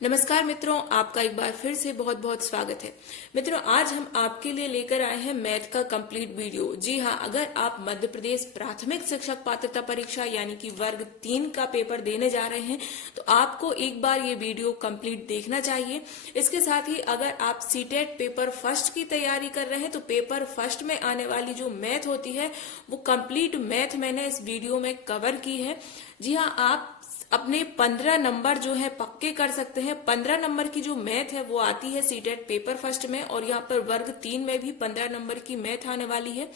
नमस्कार मित्रों, आपका एक बार फिर से बहुत बहुत स्वागत है। मित्रों, आज हम आपके लिए लेकर आए हैं मैथ का कंप्लीट वीडियो। जी हाँ, अगर आप मध्य प्रदेश प्राथमिक शिक्षक पात्रता परीक्षा यानी कि वर्ग 3 का पेपर देने जा रहे हैं तो आपको एक बार ये वीडियो कंप्लीट देखना चाहिए। इसके साथ ही अगर आप सीटेट पेपर फर्स्ट की तैयारी कर रहे हैं तो पेपर फर्स्ट में आने वाली जो मैथ होती है वो कंप्लीट मैथ मैंने इस वीडियो में कवर की है। जी हाँ, आप अपने 15 नंबर जो है पक्के कर सकते हैं। 15 नंबर की जो मैथ है वो आती है सीटेट पेपर फर्स्ट में, और यहाँ पर वर्ग 3 में भी 15 नंबर की मैथ आने वाली है।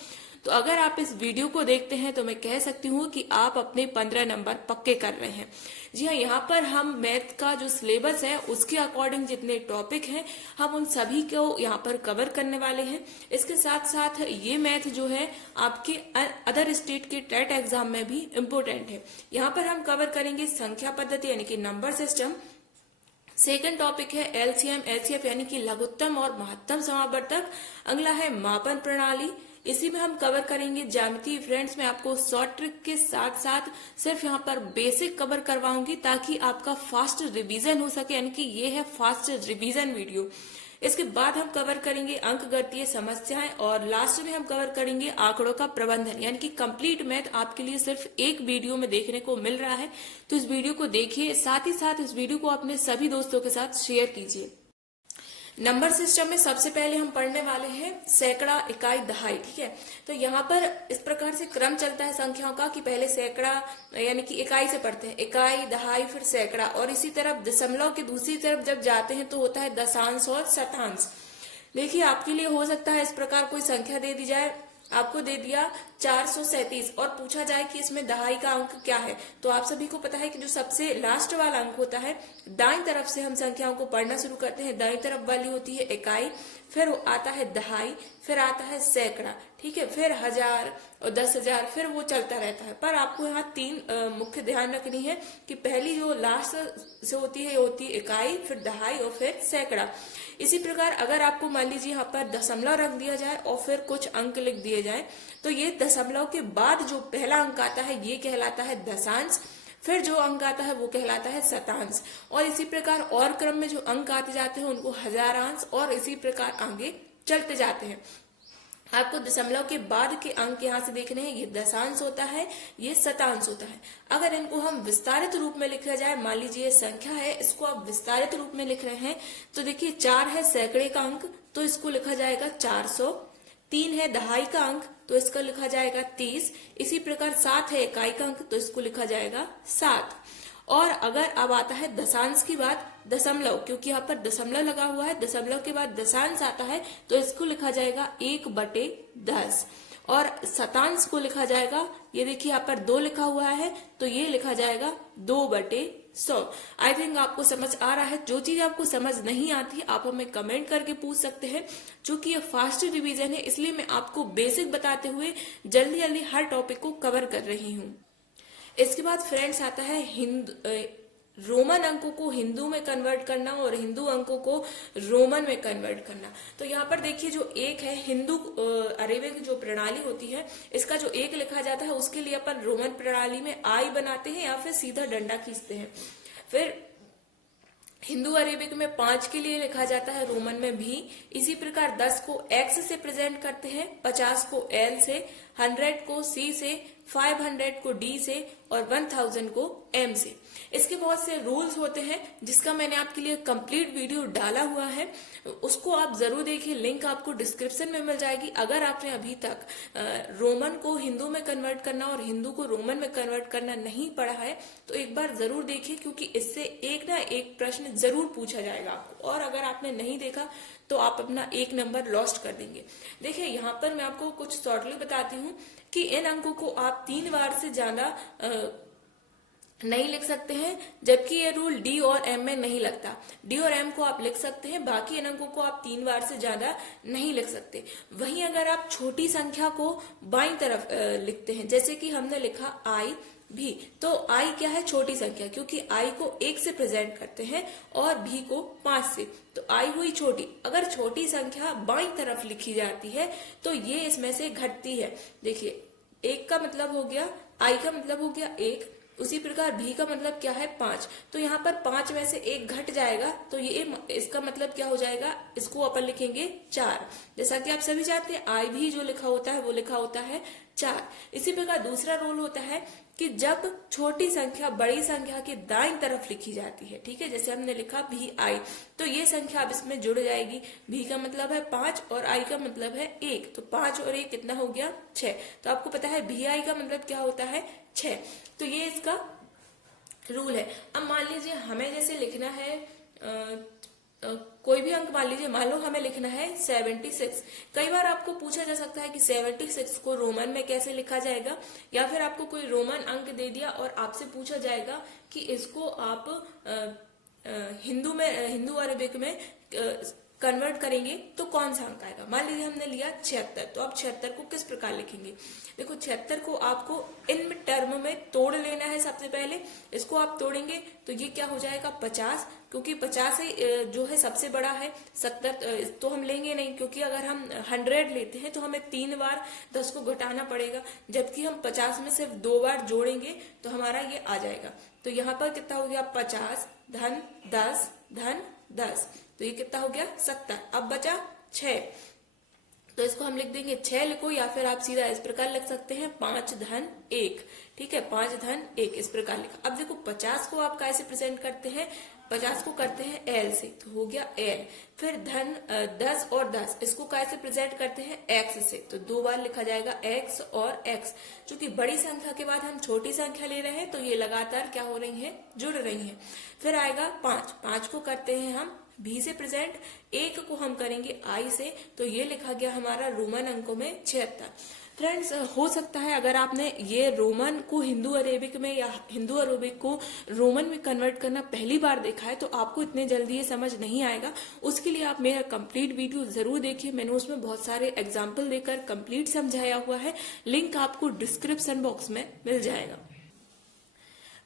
तो अगर आप इस वीडियो को देखते हैं तो मैं कह सकती हूँ कि आप अपने 15 नंबर पक्के कर रहे हैं। जी हाँ, यहाँ पर हम मैथ का जो सिलेबस है उसके अकॉर्डिंग जितने टॉपिक हैं हम उन सभी को यहाँ पर कवर करने वाले हैं। इसके साथ साथ ये मैथ जो है आपके अदर स्टेट के टेट एग्जाम में भी इम्पोर्टेंट है। यहाँ पर हम कवर करेंगे संख्या पद्धति यानी कि नंबर सिस्टम। सेकंड टॉपिक है एलसीएम एचसीएफ यानी कि लघुत्तम और महत्तम समावर्तक। अगला है मापन प्रणाली। इसी में हम कवर करेंगे ज्यामिति। फ्रेंड्स, मैं आपको शॉर्ट ट्रिक के साथ साथ सिर्फ यहाँ पर बेसिक कवर करवाऊंगी ताकि आपका फास्ट रिवीजन हो सके, यानी कि ये है फास्ट रिवीजन वीडियो। इसके बाद हम कवर करेंगे अंकगणितीय समस्याएं और लास्ट में हम कवर करेंगे आंकड़ों का प्रबंधन, यानी कि कंप्लीट मैथ आपके लिए सिर्फ एक वीडियो में देखने को मिल रहा है। तो इस वीडियो को देखिए, साथ ही साथ इस वीडियो को अपने सभी दोस्तों के साथ शेयर कीजिए। नंबर सिस्टम में सबसे पहले हम पढ़ने वाले हैं सैकड़ा, इकाई, दहाई। ठीक है, तो यहाँ पर इस प्रकार से क्रम चलता है संख्याओं का कि पहले सैकड़ा यानी कि इकाई से पढ़ते हैं, इकाई, दहाई, फिर सैकड़ा, और इसी तरफ दशमलव के दूसरी तरफ जब जाते हैं तो होता है दशांश और शतांश। देखिए, आपके लिए हो सकता है इस प्रकार कोई संख्या दे दी जाए, आपको दे दिया 437 और पूछा जाए कि इसमें दहाई का अंक क्या है। तो आप सभी को पता है कि जो सबसे लास्ट वाला अंक होता है, दाईं तरफ से हम संख्याओं को पढ़ना शुरू करते हैं। दाईं तरफ वाली होती है इकाई, फिर आता है दहाई, फिर आता है सैकड़ा, ठीक है, फिर 1000 और 10,000, फिर वो चलता रहता है। पर आपको यहाँ तीन मुख्य ध्यान रखनी है कि पहली जो लास्ट से होती है होती है इकाई, फिर दहाई और फिर सैकड़ा। इसी प्रकार अगर आपको मान लीजिए यहाँ पर दशमलव रख दिया जाए और फिर कुछ अंक लिख दिए जाए तो ये दशमलव के बाद जो पहला अंक आता है ये कहलाता है दशांश, फिर जो अंक आता है वो कहलाता है शतांश, और इसी प्रकार और क्रम में जो अंक आते जाते हैं उनको हजारांश, और इसी प्रकार आगे चलते जाते हैं। आपको दशमलव के बाद के अंक यहाँ से देखने हैं, ये दशांश होता है, ये शतांश होता है। अगर इनको हम विस्तारित रूप में लिखा जाए, मान लीजिए संख्या है, इसको आप विस्तारित रूप में लिख रहे हैं तो देखिए 4 है सैकड़े का अंक तो इसको लिखा जाएगा 400, 3 है दहाई का अंक तो इसका लिखा जाएगा 30, इसी प्रकार 7 है इकाई का अंक तो इसको लिखा जाएगा 7। और अगर अब आता है दशांश की बात, दशमलव, क्योंकि यहाँ पर दशमलव लगा हुआ है, दशमलव के बाद दशांश आता है तो इसको लिखा जाएगा 1/10, और शतांश को लिखा जाएगा, ये देखिए यहाँ पर 2 लिखा हुआ है तो ये लिखा जाएगा 2/100। आई थिंक आपको समझ आ रहा है। जो चीज आपको समझ नहीं आती आप हमें कमेंट करके पूछ सकते हैं। चूंकि ये फास्ट रिवीजन है इसलिए मैं आपको बेसिक बताते हुए जल्दी जल्दी हर टॉपिक को कवर कर रही हूँ। इसके बाद फ्रेंड्स आता है रोमन अंकों को हिंदू में कन्वर्ट करना और हिंदू अंकों को रोमन में कन्वर्ट करना। तो यहाँ पर देखिए जो एक है हिंदू अरेबिक जो प्रणाली होती है, इसका जो एक लिखा जाता है उसके लिए अपन रोमन प्रणाली में आई बनाते हैं या फिर सीधा डंडा खींचते हैं। फिर हिंदू अरेबिक में 5 के लिए लिखा जाता है रोमन में भी। इसी प्रकार 10 को एक्स से प्रेजेंट करते हैं, 50 को एल से, 100 को सी से, 500 को डी से और 1000 को एम से। इसके बहुत से रूल्स होते हैं जिसका मैंने आपके लिए कंप्लीट वीडियो डाला हुआ है, उसको आप जरूर देखिए, लिंक आपको डिस्क्रिप्शन में मिल जाएगी। अगर आपने अभी तक रोमन को हिंदू में कन्वर्ट करना और हिंदू को रोमन में कन्वर्ट करना नहीं पढ़ा है तो एक बार जरूर देखिए, क्योंकि इससे एक ना एक प्रश्न जरूर पूछा जाएगा आपको, और अगर आपने नहीं देखा तो आप अपना 1 नंबर लॉस्ट कर देंगे। देखिए यहाँ पर मैं आपको कुछ शॉर्टली बताती हूँ कि इन अंकों को आप 3 बार से ज्यादा नहीं लिख सकते हैं, जबकि ये रूल डी और एम में नहीं लगता। डी और एम को आप लिख सकते हैं, बाकी इन अंकों को आप 3 बार से ज्यादा नहीं लिख सकते। वहीं अगर आप छोटी संख्या को बाईं तरफ लिखते हैं, जैसे कि हमने लिखा आई भी, तो आई क्या है, छोटी संख्या, क्योंकि आई को 1 से प्रेजेंट करते हैं और भी को 5 से, तो आई हुई छोटी। अगर छोटी संख्या बाईं तरफ लिखी जाती है तो ये इसमें से घटती है। देखिए 1 का मतलब हो गया, आई का मतलब हो गया 1, उसी प्रकार भी का मतलब क्या है 5, तो यहाँ पर 5 में से 1 घट जाएगा, तो ये इसका मतलब क्या हो जाएगा, इसको अपन लिखेंगे 4। जैसा कि आप सभी जानते हैं आई भी जो लिखा होता है वो लिखा होता है 4। इसी प्रकार दूसरा रूल होता है कि जब छोटी संख्या बड़ी संख्या के दाईं तरफ लिखी जाती है, ठीक है, जैसे हमने लिखा भी आई, तो ये संख्या अब इसमें जुड़ जाएगी। भी का मतलब है 5 और आई का मतलब है 1, तो 5 और 1 कितना हो गया 6। तो आपको पता है भी आई का मतलब क्या होता है 6, तो ये इसका रूल है। अब मान लीजिए हमें जैसे लिखना है कोई भी अंक, मान लीजिए मान लो हमें लिखना है 76। कई बार आपको पूछा जा सकता है कि 76 को रोमन में कैसे लिखा जाएगा, या फिर आपको कोई रोमन अंक दे दिया और आपसे पूछा जाएगा कि इसको आप हिंदू अरेबिक में कन्वर्ट करेंगे तो कौन सा अंक आएगा। मान लीजिए हमने लिया 76, तो आप 76 को किस प्रकार लिखेंगे। देखो 76 को आपको इन टर्म में तोड़ लेना है। सबसे पहले इसको आप तोड़ेंगे तो ये क्या हो जाएगा 50, क्योंकि 50 जो है सबसे बड़ा है। 70 तो हम लेंगे नहीं, क्योंकि अगर हम 100 लेते हैं तो हमें 3 बार 10 को घटाना पड़ेगा, जबकि हम 50 में सिर्फ 2 बार जोड़ेंगे तो हमारा ये आ जाएगा। तो यहाँ पर कितना हो गया 50 धन 10 धन 10, तो ये कितना हो गया 70। अब बचा 6, तो इसको हम लिख देंगे 6 लिखो, या फिर आप सीधा इस प्रकार लिख सकते हैं 5 धन 1, ठीक है, 5 धन 1 इस प्रकार लिखा। अब देखो 50 को आप कैसे प्रेजेंट करते हैं, 50 को करते हैं एल से, तो हो गया एल। फिर धन 10 और 10 इसको कैसे प्रेजेंट करते हैं एक्स से, तो 2 बार लिखा जाएगा एक्स और एक्स। चूंकि बड़ी संख्या के बाद हम छोटी संख्या ले रहे हैं तो ये लगातार क्या हो रही है, जुड़ रही है। फिर आएगा 5 को करते हैं हम भी से प्रेजेंट, 1 को हम करेंगे आई से, तो ये लिखा गया हमारा रोमन अंकों में 76। फ्रेंड्स, हो सकता है अगर आपने ये रोमन को हिंदू अरेबिक में या हिंदू अरेबिक को रोमन में कन्वर्ट करना पहली बार देखा है तो आपको इतने जल्दी ये समझ नहीं आएगा। उसके लिए आप मेरा कंप्लीट वीडियो जरूर देखिए, मैंने उसमें बहुत सारे एग्जाम्पल देकर कंप्लीट समझाया हुआ है, लिंक आपको डिस्क्रिप्शन बॉक्स में मिल जाएगा।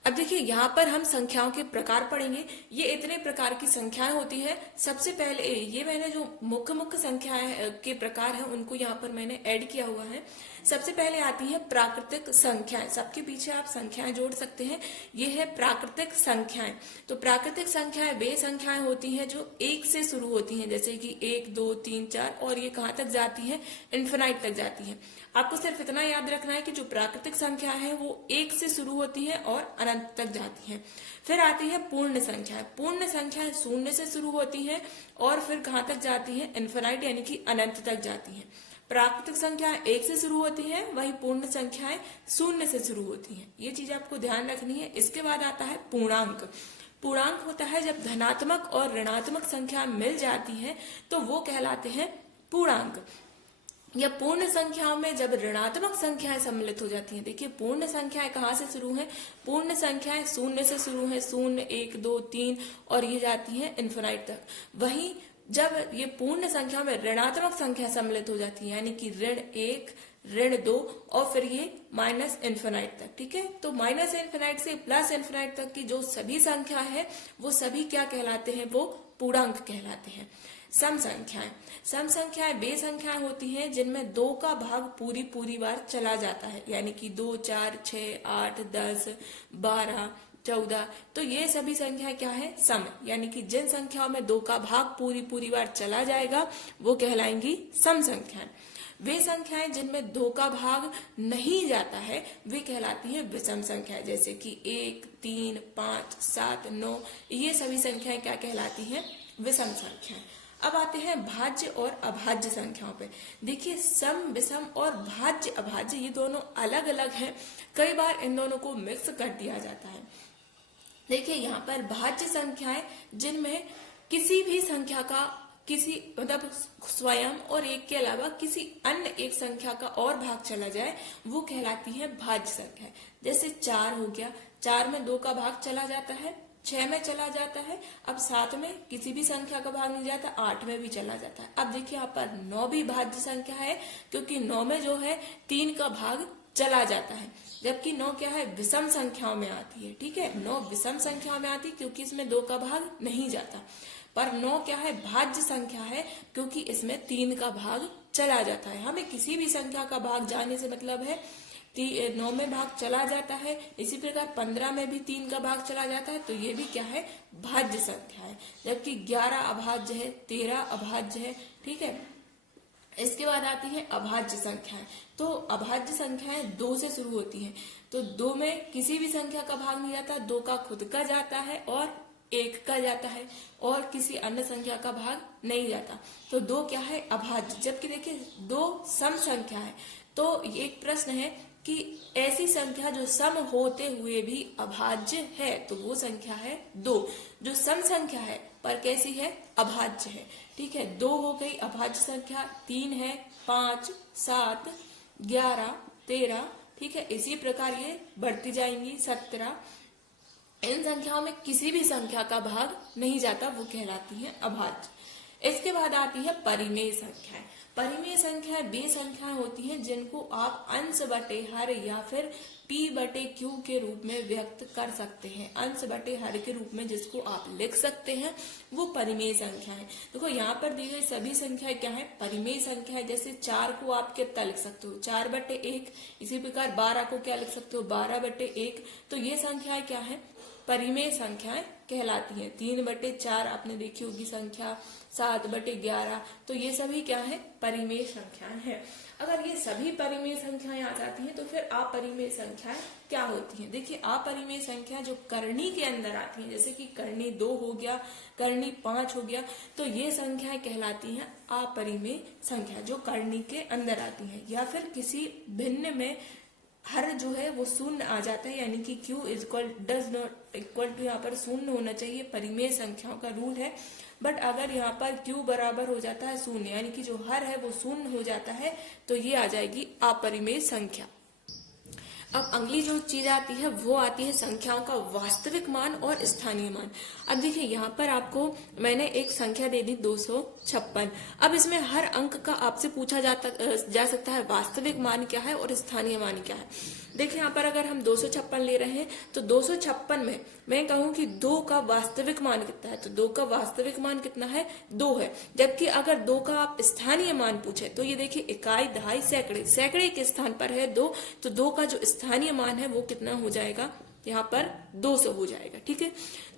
अब देखिए यहाँ पर हम संख्याओं के प्रकार पढ़ेंगे। ये इतने प्रकार की संख्याएं होती है। सबसे पहले ये मैंने जो मुख्य संख्याएं के प्रकार हैं उनको यहाँ पर मैंने ऐड किया हुआ है। सबसे पहले आती है प्राकृतिक संख्याएं, सबके पीछे आप संख्याएं जोड़ सकते हैं। ये है प्राकृतिक संख्याएं। तो प्राकृतिक संख्याएं वे संख्याएं होती हैं जो 1 से शुरू होती हैं, जैसे कि 1 2 3 4, और ये कहाँ तक जाती है, इन्फिनाइट तक जाती है। आपको सिर्फ इतना याद रखना है कि जो प्राकृतिक संख्या है वो 1 से शुरू होती है और अनंत तक जाती है। फिर आती है पूर्ण संख्याएं। पूर्ण संख्याएं 0 से शुरू होती है और फिर कहाँ तक जाती है, इन्फिनाइट यानी कि अनंत तक जाती है। प्राकृतिक संख्याएं 1 से शुरू होती है, वही पूर्ण संख्याएं 0 से शुरू होती हैं। ये चीज आपको ध्यान रखनी है। इसके बाद आता है पूर्णांक। पूर्णांक होता है जब धनात्मक और ऋणात्मक संख्या मिल जाती है तो वो कहलाते हैं पूर्णांक। या पूर्ण संख्याओं में जब ऋणात्मक संख्याएं सम्मिलित हो जाती हैं। देखिए पूर्ण संख्याएं कहाँ से शुरू हैं, पूर्ण संख्याएं 0 से शुरू है, 0 1 2 3 और ये जाती है इन्फिनाइट तक। वहीं जब ये पूर्ण संख्या में ऋणात्मक संख्या सम्मिलित हो जाती है, यानी कि ऋण 1 ऋण 2 और फिर ये माइनस इन्फिनाइट तक, ठीक है। तो माइनस इन्फिनाइट से प्लस इन्फिनाइट तक की जो सभी संख्या है वो सभी क्या कहलाते हैं, वो पूर्णांक कहलाते हैं। सम संख्याएं। सम संख्याएं वे संख्याएं होती हैं जिनमें 2 का भाग पूरी बार चला जाता है, यानी कि 2 4 6 8 10 12 14। तो ये सभी संख्याएं क्या है, सम, यानी कि जिन संख्याओं में 2 का भाग पूरी बार चला जाएगा वो कहलाएंगी सम संख्याएं। वे संख्याएं जिनमें 2 का भाग नहीं जाता है वे कहलाती हैं विषम संख्याएं, जैसे कि 1 3 5 7 9। ये सभी संख्याएं क्या कहलाती हैं, विषम संख्याएं। अब आते हैं भाज्य और अभाज्य संख्याओं पे। देखिए सम विषम और भाज्य अभाज्य ये दोनों अलग अलग हैं। कई बार इन दोनों को मिक्स कर दिया जाता है। देखिए यहाँ पर भाज्य संख्याएं जिनमें किसी भी संख्या का किसी मतलब स्वयं और 1 के अलावा किसी अन्य एक संख्या का और भाग चला जाए वो कहलाती है भाज्य संख्या। जैसे 4 हो गया, 4 में 2 का भाग चला जाता है, 6 में चला जाता है। अब 7 में किसी भी संख्या का भाग नहीं जाता, 8 में भी चला जाता है। अब देखिए यहाँ पर 9 भी भाज्य संख्या है, क्योंकि 9 में जो है 3 का भाग चला जाता है, जबकि 9 क्या है, विषम संख्याओं में आती है, ठीक है। 9 विषम संख्याओं में आती है क्योंकि इसमें 2 का भाग नहीं जाता। पर 9 क्या है, भाज्य संख्या है, क्योंकि इसमें 3 का भाग चला जाता है। हमें किसी भी संख्या का भाग जाने से मतलब है 9 में भाग चला जाता है, इसी प्रकार 15 में भी 3 का भाग चला जाता है, तो ये भी क्या है, भाज्य संख्या है। जबकि 11 अभाज्य है, 13 अभाज्य है, ठीक है। इसके बाद आती है अभाज्य संख्याएं। तो अभाज्य संख्याएं 2 से शुरू होती हैं, तो 2 में किसी भी संख्या का भाग नहीं जाता, 2 का खुद का जाता है और 1 का जाता है, और किसी अन्य संख्या का भाग नहीं जाता। तो 2 क्या है, अभाज्य। जबकि देखिए 2 सम संख्या है, तो एक प्रश्न है कि ऐसी संख्या जो सम होते हुए भी अभाज्य है, तो वो संख्या है 2। जो सम संख्या है पर कैसी है, अभाज्य है, ठीक है। 2 हो गई अभाज्य संख्या, 3 है, 5, 7, 11, 13, ठीक है। इसी प्रकार ये बढ़ती जाएंगी, 17। इन संख्याओं में किसी भी संख्या का भाग नहीं जाता, वो कहलाती है अभाज्य। इसके बाद आती है परिमेय संख्याएं। परिमेय संख्याएं वे संख्याएं होती हैं जिनको आप अंश बटे हर या फिर p बटे q के रूप में व्यक्त कर सकते हैं। अंश बटे हर के रूप में जिसको आप लिख सकते हैं वो परिमेय संख्याएं। देखो यहाँ पर दी गई सभी संख्याएं क्या है, परिमेय संख्या है। जैसे 4 को आप कितना लिख सकते हो, 4/1। इसी प्रकार 12 को क्या लिख सकते हो, 12/1। तो ये संख्याएं क्या है, परिमेय संख्याएं कहलाती हैं। 3/4 आपने देखी होगी संख्या, 7/11, तो ये सभी क्या है, परिमेय संख्याएं हैं। अगर ये सभी परिमेय संख्याएं आ जाती हैं तो फिर अपरिमेय संख्याएं क्या होती हैं। देखिए अपरिमेय संख्या जो करनी के अंदर आती हैं, जैसे कि करनी 2 हो गया, करनी 5 हो गया, तो ये संख्याएं कहलाती हैं अपरिमेय संख्या, जो करनी के अंदर आती हैं। या फिर किसी भिन्न में हर जो है वो शून्य आ जाता है, यानी कि q does not equal to यहाँ पर शून्य होना चाहिए, परिमेय संख्याओं का रूल है। बट अगर यहाँ पर q बराबर हो जाता है शून्य, यानी कि जो हर है वो शून्य हो जाता है, तो ये आ जाएगी अपरिमेय संख्या। अब अगली जो चीज आती है वो आती है संख्याओं का वास्तविक मान और स्थानीय मान। अब देखिए यहाँ पर आपको मैंने एक संख्या दे दी 256। अब इसमें हर अंक का आपसे पूछा जा सकता है वास्तविक मान क्या है और स्थानीय मान क्या है। देखिए यहाँ पर अगर हम 256 ले रहे हैं तो 256 में मैं कहूँ कि 2 का वास्तविक मान कितना है, तो 2 का वास्तविक मान कितना है, 2 है। जबकि अगर 2 का आप स्थानीय मान पूछे तो ये देखिए इकाई, दहाई, सैकड़े, सैकड़े के स्थान पर है 2, तो 2 का जो स्थानीय मान है वो कितना हो जाएगा, यहाँ पर 200 हो जाएगा, ठीक है।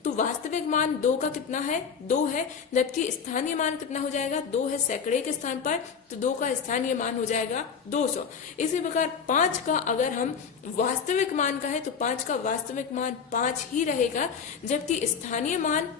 तो वास्तविक मान 2 का कितना है, 2 है, जबकि स्थानीय मान कितना हो जाएगा, 2 है सैकड़े के स्थान पर, तो 2 का स्थानीय मान हो जाएगा 200। इसी प्रकार 5 का अगर हम वास्तविक मान का है तो 5 का वास्तविक मान 5 ही रहेगा, जबकि स्थानीय मान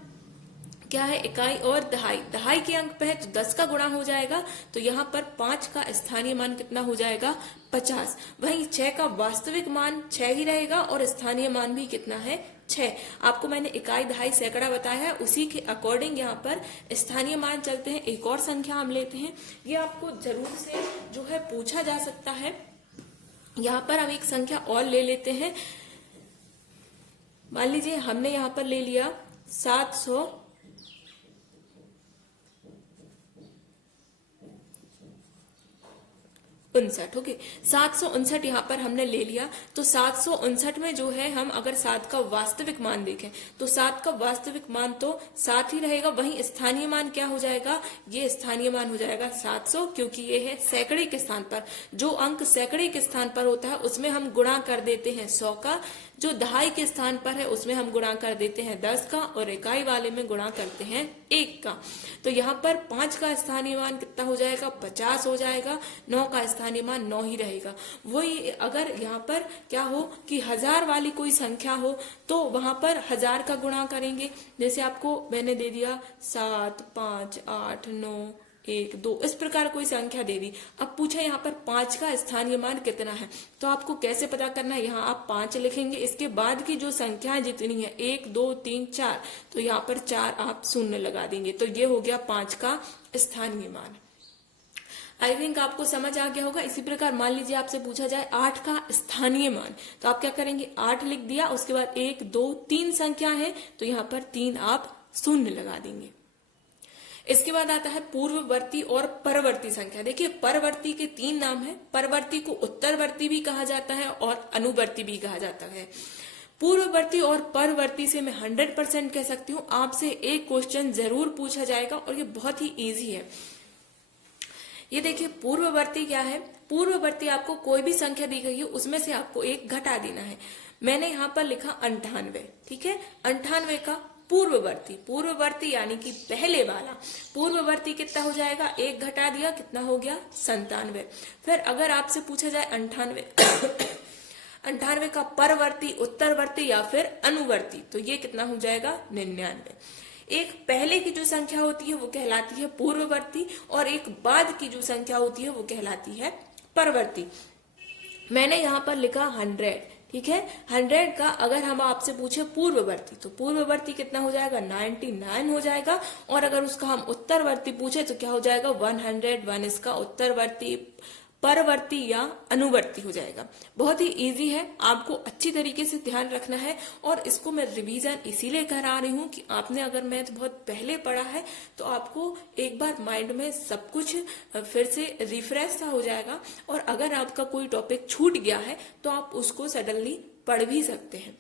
क्या है, इकाई और दहाई, दहाई के अंक पे है तो 10 का गुणा हो जाएगा, तो यहाँ पर 5 का स्थानीय मान कितना हो जाएगा, 50। वहीं 6 का वास्तविक मान 6 ही रहेगा और स्थानीय मान भी कितना है, 6। आपको मैंने इकाई, दहाई, सैकड़ा बताया है, उसी के अकॉर्डिंग यहाँ पर स्थानीय मान चलते हैं। एक और संख्या हम लेते हैं, ये आपको जरूर से जो है पूछा जा सकता है। यहाँ पर हम एक संख्या और ले लेते हैं। मान लीजिए हमने यहाँ पर ले लिया 759, ओके, 759 यहाँ पर हमने ले लिया। तो 759 में जो है हम अगर 7 का वास्तविक मान देखें तो 7 का वास्तविक मान तो 7 ही रहेगा। वहीं स्थानीय मान क्या हो जाएगा, ये स्थानीय मान हो जाएगा 700, क्योंकि ये है सैकड़े के स्थान पर। जो अंक सैकड़े के स्थान पर होता है उसमें हम गुणा कर देते हैं 100 का, जो दहाई के स्थान पर है उसमें हम गुणा कर देते हैं 10 का, और इकाई वाले में गुणा करते हैं 1 का। तो यहाँ पर 5 का स्थानीय मान कितना हो जाएगा, 50 हो जाएगा। 9 का स्थानीय मान 9 ही रहेगा। वही अगर यहाँ पर क्या हो कि 1000 वाली कोई संख्या हो तो वहां पर 1000 का गुणा करेंगे। जैसे आपको मैंने दे दिया 7, 5, 8, 9, 1, 2, इस प्रकार कोई संख्या दे दी। अब पूछा यहाँ पर 5 का स्थानीय मान कितना है, तो आपको कैसे पता करना है, यहाँ आप 5 लिखेंगे, इसके बाद की जो संख्याएं जितनी है 1, 2, 3, 4, तो यहाँ पर 4 आप शून्य लगा देंगे। तो ये हो गया 5 का स्थानीय मान। आई थिंक आपको समझ आ गया होगा। इसी प्रकार मान लीजिए आपसे पूछा जाए 8 का स्थानीय मान, तो आप क्या करेंगे, 8 लिख दिया, उसके बाद 1, 2, 3 संख्या है तो यहाँ पर 3 आप शून्य लगा देंगे। इसके बाद आता है पूर्ववर्ती और परवर्ती संख्या। देखिए परवर्ती के 3 नाम है। परवर्ती को उत्तरवर्ती भी कहा जाता है और अनुवर्ती भी कहा जाता है। पूर्ववर्ती और परवर्ती से मैं 100% कह सकती हूँ आपसे एक क्वेश्चन जरूर पूछा जाएगा और ये बहुत ही इजी है। ये देखिए पूर्ववर्ती क्या है, पूर्ववर्ती आपको कोई भी संख्या दी गई है उसमें से आपको एक घटा देना है। मैंने यहाँ पर लिखा 98, ठीक है। 98 का पूर्ववर्ती यानी कि पहले वाला पूर्ववर्ती कितना हो जाएगा, एक घटा दिया, कितना हो गया 97। फिर अगर आपसे पूछा जाए 98 98 का परवर्ती, उत्तरवर्ती या फिर अनुवर्ती, तो ये कितना हो जाएगा 99। एक पहले की जो संख्या होती है वो कहलाती है पूर्ववर्ती और एक बाद की जो संख्या होती है वो कहलाती है परवर्ती। मैंने यहाँ पर लिखा 100, ठीक है। 100 का अगर हम आपसे पूछे पूर्ववर्ती तो पूर्ववर्ती कितना हो जाएगा 99 हो जाएगा, और अगर उसका हम उत्तरवर्ती पूछे तो क्या हो जाएगा 101 इसका उत्तरवर्ती, परवर्ती या अनुवर्ती हो जाएगा। बहुत ही इजी है, आपको अच्छी तरीके से ध्यान रखना है। और इसको मैं रिवीजन इसीलिए करा रही हूँ कि आपने अगर मैथ बहुत पहले पढ़ा है तो आपको एक बार माइंड में सब कुछ फिर से रिफ्रेश सा हो जाएगा, और अगर आपका कोई टॉपिक छूट गया है तो आप उसको सडनली पढ़ भी सकते हैं।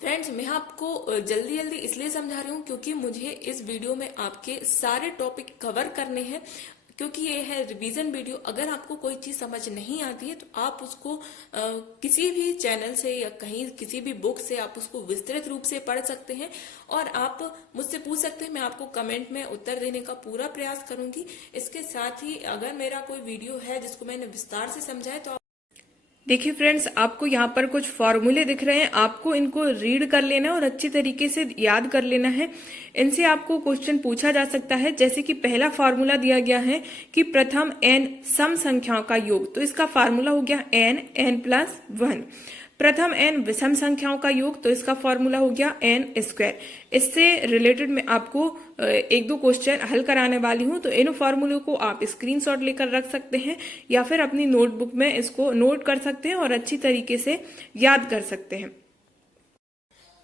फ्रेंड्स, मैं आपको जल्दी जल्दी इसलिए समझा रही हूँ क्योंकि मुझे इस वीडियो में आपके सारे टॉपिक कवर करने हैं, क्योंकि ये है रिवीजन वीडियो। अगर आपको कोई चीज समझ नहीं आती है तो आप उसको किसी भी चैनल से या कहीं किसी भी बुक से आप उसको विस्तृत रूप से पढ़ सकते हैं, और आप मुझसे पूछ सकते हैं, मैं आपको कमेंट में उत्तर देने का पूरा प्रयास करूंगी। इसके साथ ही अगर मेरा कोई वीडियो है जिसको मैंने विस्तार से समझाया तो देखिए फ्रेंड्स, आपको यहाँ पर कुछ फॉर्मूले दिख रहे हैं, आपको इनको रीड कर लेना है और अच्छी तरीके से याद कर लेना है। इनसे आपको क्वेश्चन पूछा जा सकता है। जैसे कि पहला फॉर्मूला दिया गया है कि प्रथम n सम संख्याओं का योग, तो इसका फॉर्मूला हो गया n+1। प्रथम n विषम संख्याओं का योग, तो इसका फॉर्मूला हो गया n²। इससे रिलेटेड मैं आपको एक दो क्वेश्चन हल कराने वाली हूं, तो इन फॉर्मूलों को आप स्क्रीनशॉट लेकर रख सकते हैं या फिर अपनी नोटबुक में इसको नोट कर सकते हैं और अच्छी तरीके से याद कर सकते हैं।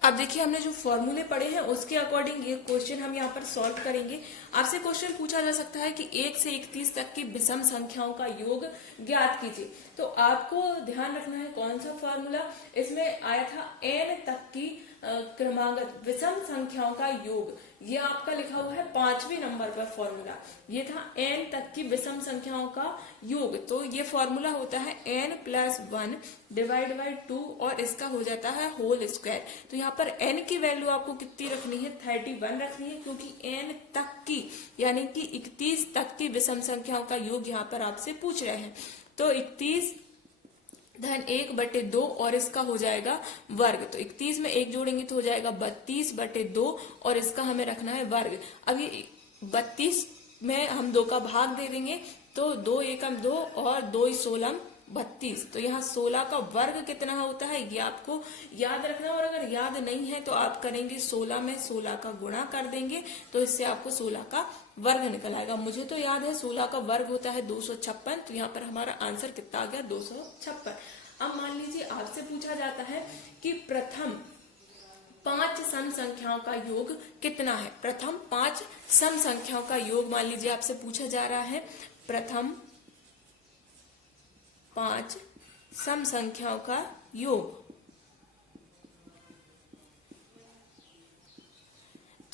अब देखिए, हमने जो फॉर्मूले पढ़े हैं उसके अकॉर्डिंग ये क्वेश्चन हम यहाँ पर सॉल्व करेंगे। आपसे क्वेश्चन पूछा जा सकता है कि 1 से 31 तक की विषम संख्याओं का योग ज्ञात कीजिए। तो आपको ध्यान रखना है कौन सा फॉर्मूला इसमें आया था, n तक की क्रमागत विषम संख्याओं का योग। ये आपका लिखा हुआ है 5वें नंबर पर फॉर्मूला। ये था n तक की विषम संख्याओं का योग। तो ये फॉर्मूला होता है n+1 डिवाइड बाई 2 और इसका हो जाता है होल स्क्वायर। तो यहाँ पर n की वैल्यू आपको कितनी रखनी है, 31 रखनी है, क्योंकि n तक की यानी कि 31 तक की विषम संख्याओं का योग यहाँ पर आपसे पूछ रहे हैं। तो 31 धन 1/2 और इसका हो जाएगा वर्ग। तो 31 में 1 जोड़ेंगे तो हो जाएगा 32/2 और इसका हमें रखना है वर्ग। अब ये 32 में हम 2 का भाग दे देंगे तो 2 एकम 2 और 2 16 32। तो यहाँ 16 का वर्ग कितना होता है ये आपको याद रखना, और अगर याद नहीं है तो आप करेंगे 16 में 16 का गुणा कर देंगे तो इससे आपको 16 का वर्ग निकल आएगा। मुझे तो याद है 16 का वर्ग होता है 256, तो यहाँ पर हमारा आंसर कितना आ गया 256। अब मान लीजिए आपसे पूछा जाता है कि प्रथम 5 सम संख्याओं का योग कितना है। प्रथम 5 सम संख्याओं का योग मान लीजिए आपसे पूछा जा रहा है, प्रथम 5 सम संख्याओं का योग।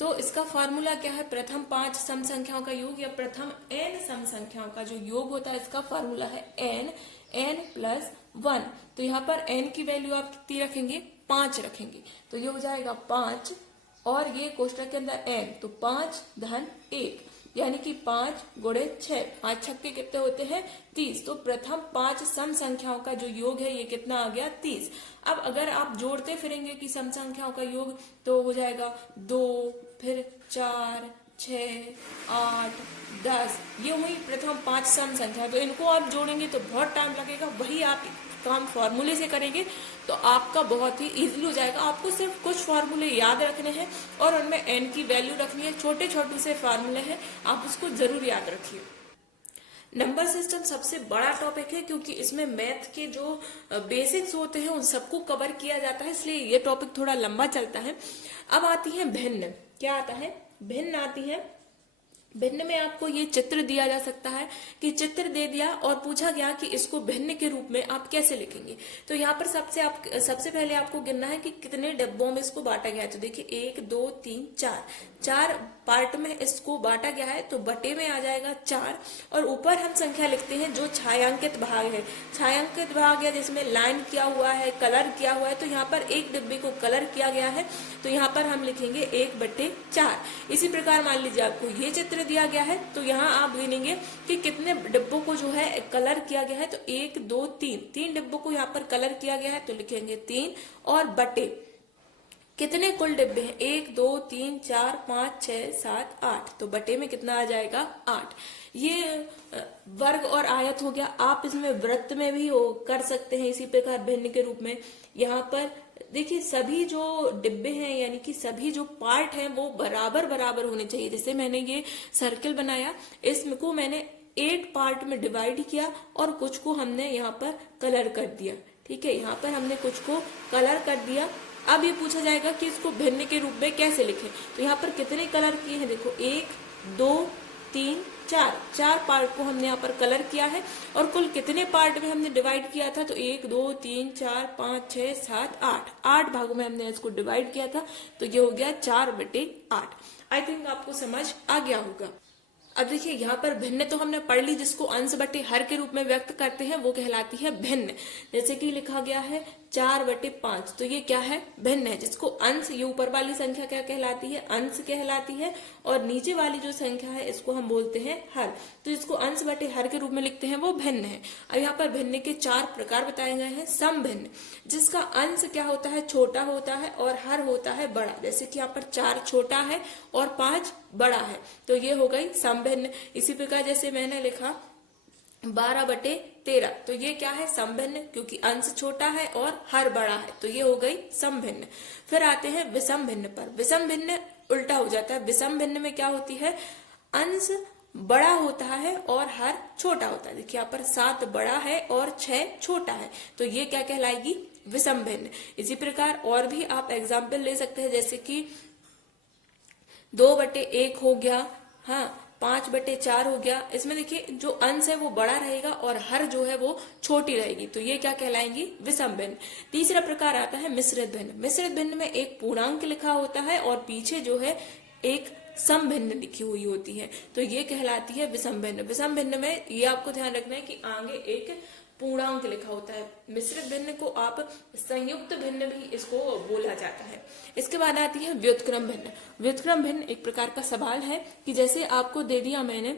तो इसका फॉर्मूला क्या है, प्रथम 5 सम संख्याओं का योग या प्रथम n सम संख्याओं का जो योग होता है इसका फॉर्मूला है n+1। तो यहाँ पर n की वैल्यू आप कितनी रखेंगे, 5 रखेंगे। तो ये हो जाएगा 5 और ये कोष्टक के अंदर n, तो 5 धन 1 यानी कि 5 गुणे 6, 5 छक्के कितने होते हैं 30। तो प्रथम 5 सम संख्याओं का जो योग है ये कितना आ गया 30। अब अगर आप जोड़ते फिरेंगे कि सम संख्याओं का योग तो हो जाएगा 2 फिर 4 6 8 10, ये हुई प्रथम 5 सम संख्या। तो इनको आप जोड़ेंगे तो बहुत टाइम लगेगा, वही आप काम फॉर्मूले से करेंगे तो आपका बहुत ही इजीली हो जाएगा। आपको सिर्फ कुछ फॉर्मूले याद रखने हैं और उनमें n की वैल्यू रखनी है। छोटे छोटे से फॉर्मूले हैं, आप उसको जरूर याद रखिए। नंबर सिस्टम सबसे बड़ा टॉपिक है क्योंकि इसमें मैथ के जो बेसिक्स होते हैं उन सबको कवर किया जाता है, इसलिए ये टॉपिक थोड़ा लंबा चलता है। अब आती है भिन्न। क्या आता है, भिन्न आती है। भिन्न में आपको ये चित्र दिया जा सकता है कि चित्र दे दिया और पूछा गया कि इसको भिन्न के रूप में आप कैसे लिखेंगे। तो यहाँ पर सबसे पहले आपको गिनना है कि कितने डब्बों में इसको बांटा गया है। तो देखिए 1 2 3 4, 4 पार्ट में इसको बांटा गया है, तो बटे में आ जाएगा 4। और ऊपर हम संख्या लिखते हैं जो छायांकित भाग है। छायांकित भाग है जिसमें लाइन किया हुआ है, कलर किया हुआ है, तो यहाँ पर एक डिब्बे को कलर किया गया है, तो यहाँ पर हम लिखेंगे 1/4। इसी प्रकार मान लीजिए आपको ये चित्र दिया गया है, तो यहाँ आप गिनेंगे कि कितने डिब्बों को जो है कलर किया गया है, तो 1 2 3 डिब्बों को यहाँ पर कलर किया गया है, तो लिखेंगे 3 और बटे कितने कुल डिब्बे हैं, 1 2 3 4 5 6 7 8, तो बटे में कितना आ जाएगा 8। ये वर्ग और आयत हो गया। आप इसमें वृत्त में भी कर सकते हैं इसी प्रकार भिन्न के रूप में। यहाँ पर देखिए सभी जो डिब्बे हैं यानी कि सभी जो पार्ट हैं वो बराबर बराबर होने चाहिए। जैसे मैंने ये सर्कल बनाया, इसको मैंने 8 पार्ट में डिवाइड किया और कुछ को हमने यहाँ पर कलर कर दिया। ठीक है, यहाँ पर हमने कुछ को कलर कर दिया। अब ये पूछा जाएगा कि इसको भिन्न के रूप में कैसे लिखें, तो यहाँ पर कितने कलर किए हैं, देखो 1 2 3 4 पार्ट को हमने यहाँ पर कलर किया है। और कुल कितने पार्ट में हमने डिवाइड किया था, तो 1 2 3 4 5 6 7 8 भागों में हमने इसको डिवाइड किया था, तो ये हो गया 4/8। आई थिंक आपको समझ आ गया होगा। अब देखिए यहाँ पर भिन्न तो हमने पढ़ ली, जिसको अंश बटे हर के रूप में व्यक्त करते हैं वो कहलाती है भिन्न। जैसे कि लिखा गया है 4/5, तो ये क्या है, भिन्न है। जिसको अंश, ये ऊपर वाली संख्या क्या कहलाती है, अंश कहलाती है, और नीचे वाली जो संख्या है इसको हम बोलते हैं हर। तो इसको अंश बटे हर के रूप में लिखते हैं वो भिन्न है। अब यहाँ पर भिन्न के 4 प्रकार बताए गए हैं। सम भिन्न, जिसका अंश क्या होता है, छोटा होता है, और हर होता है बड़ा। जैसे कि यहाँ पर 4 छोटा है और 5 बड़ा है, तो ये हो गई सम भिन्न। इसी प्रकार जैसे मैंने लिखा 12/13, तो ये क्या है, समभिन्न, क्योंकि अंश छोटा है और हर बड़ा है, तो ये हो गई समभिन्न। फिर आते हैं विषम भिन्न पर। विषम भिन्न उल्टा हो जाता है। विषम भिन्न में क्या होती है, अंश बड़ा होता है और हर छोटा होता है। देखिए यहाँ पर 7 बड़ा है और 6 छोटा है, तो ये क्या कहलाएगी, विषम भिन्न। इसी प्रकार और भी आप एग्जाम्पल ले सकते हैं, जैसे कि 2/1 हो गया, हाँ 5/4 हो गया। इसमें देखिए जो अंश है वो बड़ा रहेगा और हर जो है वो छोटी रहेगी, तो ये क्या कहलाएंगी, विषम भिन्न। तीसरा प्रकार आता है मिश्रित भिन्न। मिश्रित भिन्न में एक पूर्णांक लिखा होता है और पीछे जो है एक सम भिन्न लिखी हुई होती है, तो ये कहलाती है विषम भिन्न। विषम भिन्न में ये आपको ध्यान रखना है कि आगे एक पूर्णांक लिखा होता है। मिश्रित भिन्न को आप संयुक्त भिन्न भी इसको बोला जाता है। इसके बाद आती है व्युत्क्रम भिन्न। व्युत्क्रम भिन्न एक प्रकार का सवाल है कि जैसे आपको दे दिया मैंने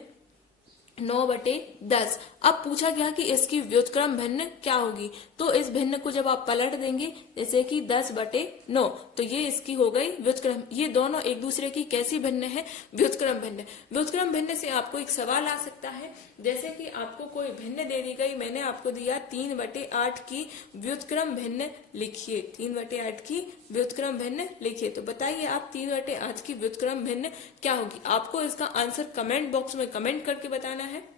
9/10, अब पूछा गया कि इसकी व्युत्क्रम भिन्न क्या होगी, तो इस भिन्न को जब आप पलट देंगे, जैसे कि 10/9, तो ये इसकी हो गई व्युत्क्रम। ये दोनों एक दूसरे की कैसी भिन्न है, व्युत्क्रम भिन्न। व्युत्क्रम भिन्न से आपको एक सवाल आ सकता है, जैसे कि आपको कोई भिन्न दे दी गई, मैंने आपको दिया 3/8 की व्युत्क्रम भिन्न लिखिए, 3/8 की व्युत्क्रम भिन्न लिखिए, तो बताइए आप 3/8 की व्युत्क्रम भिन्न क्या होगी। आपको इसका आंसर कमेंट बॉक्स में कमेंट करके बताना है।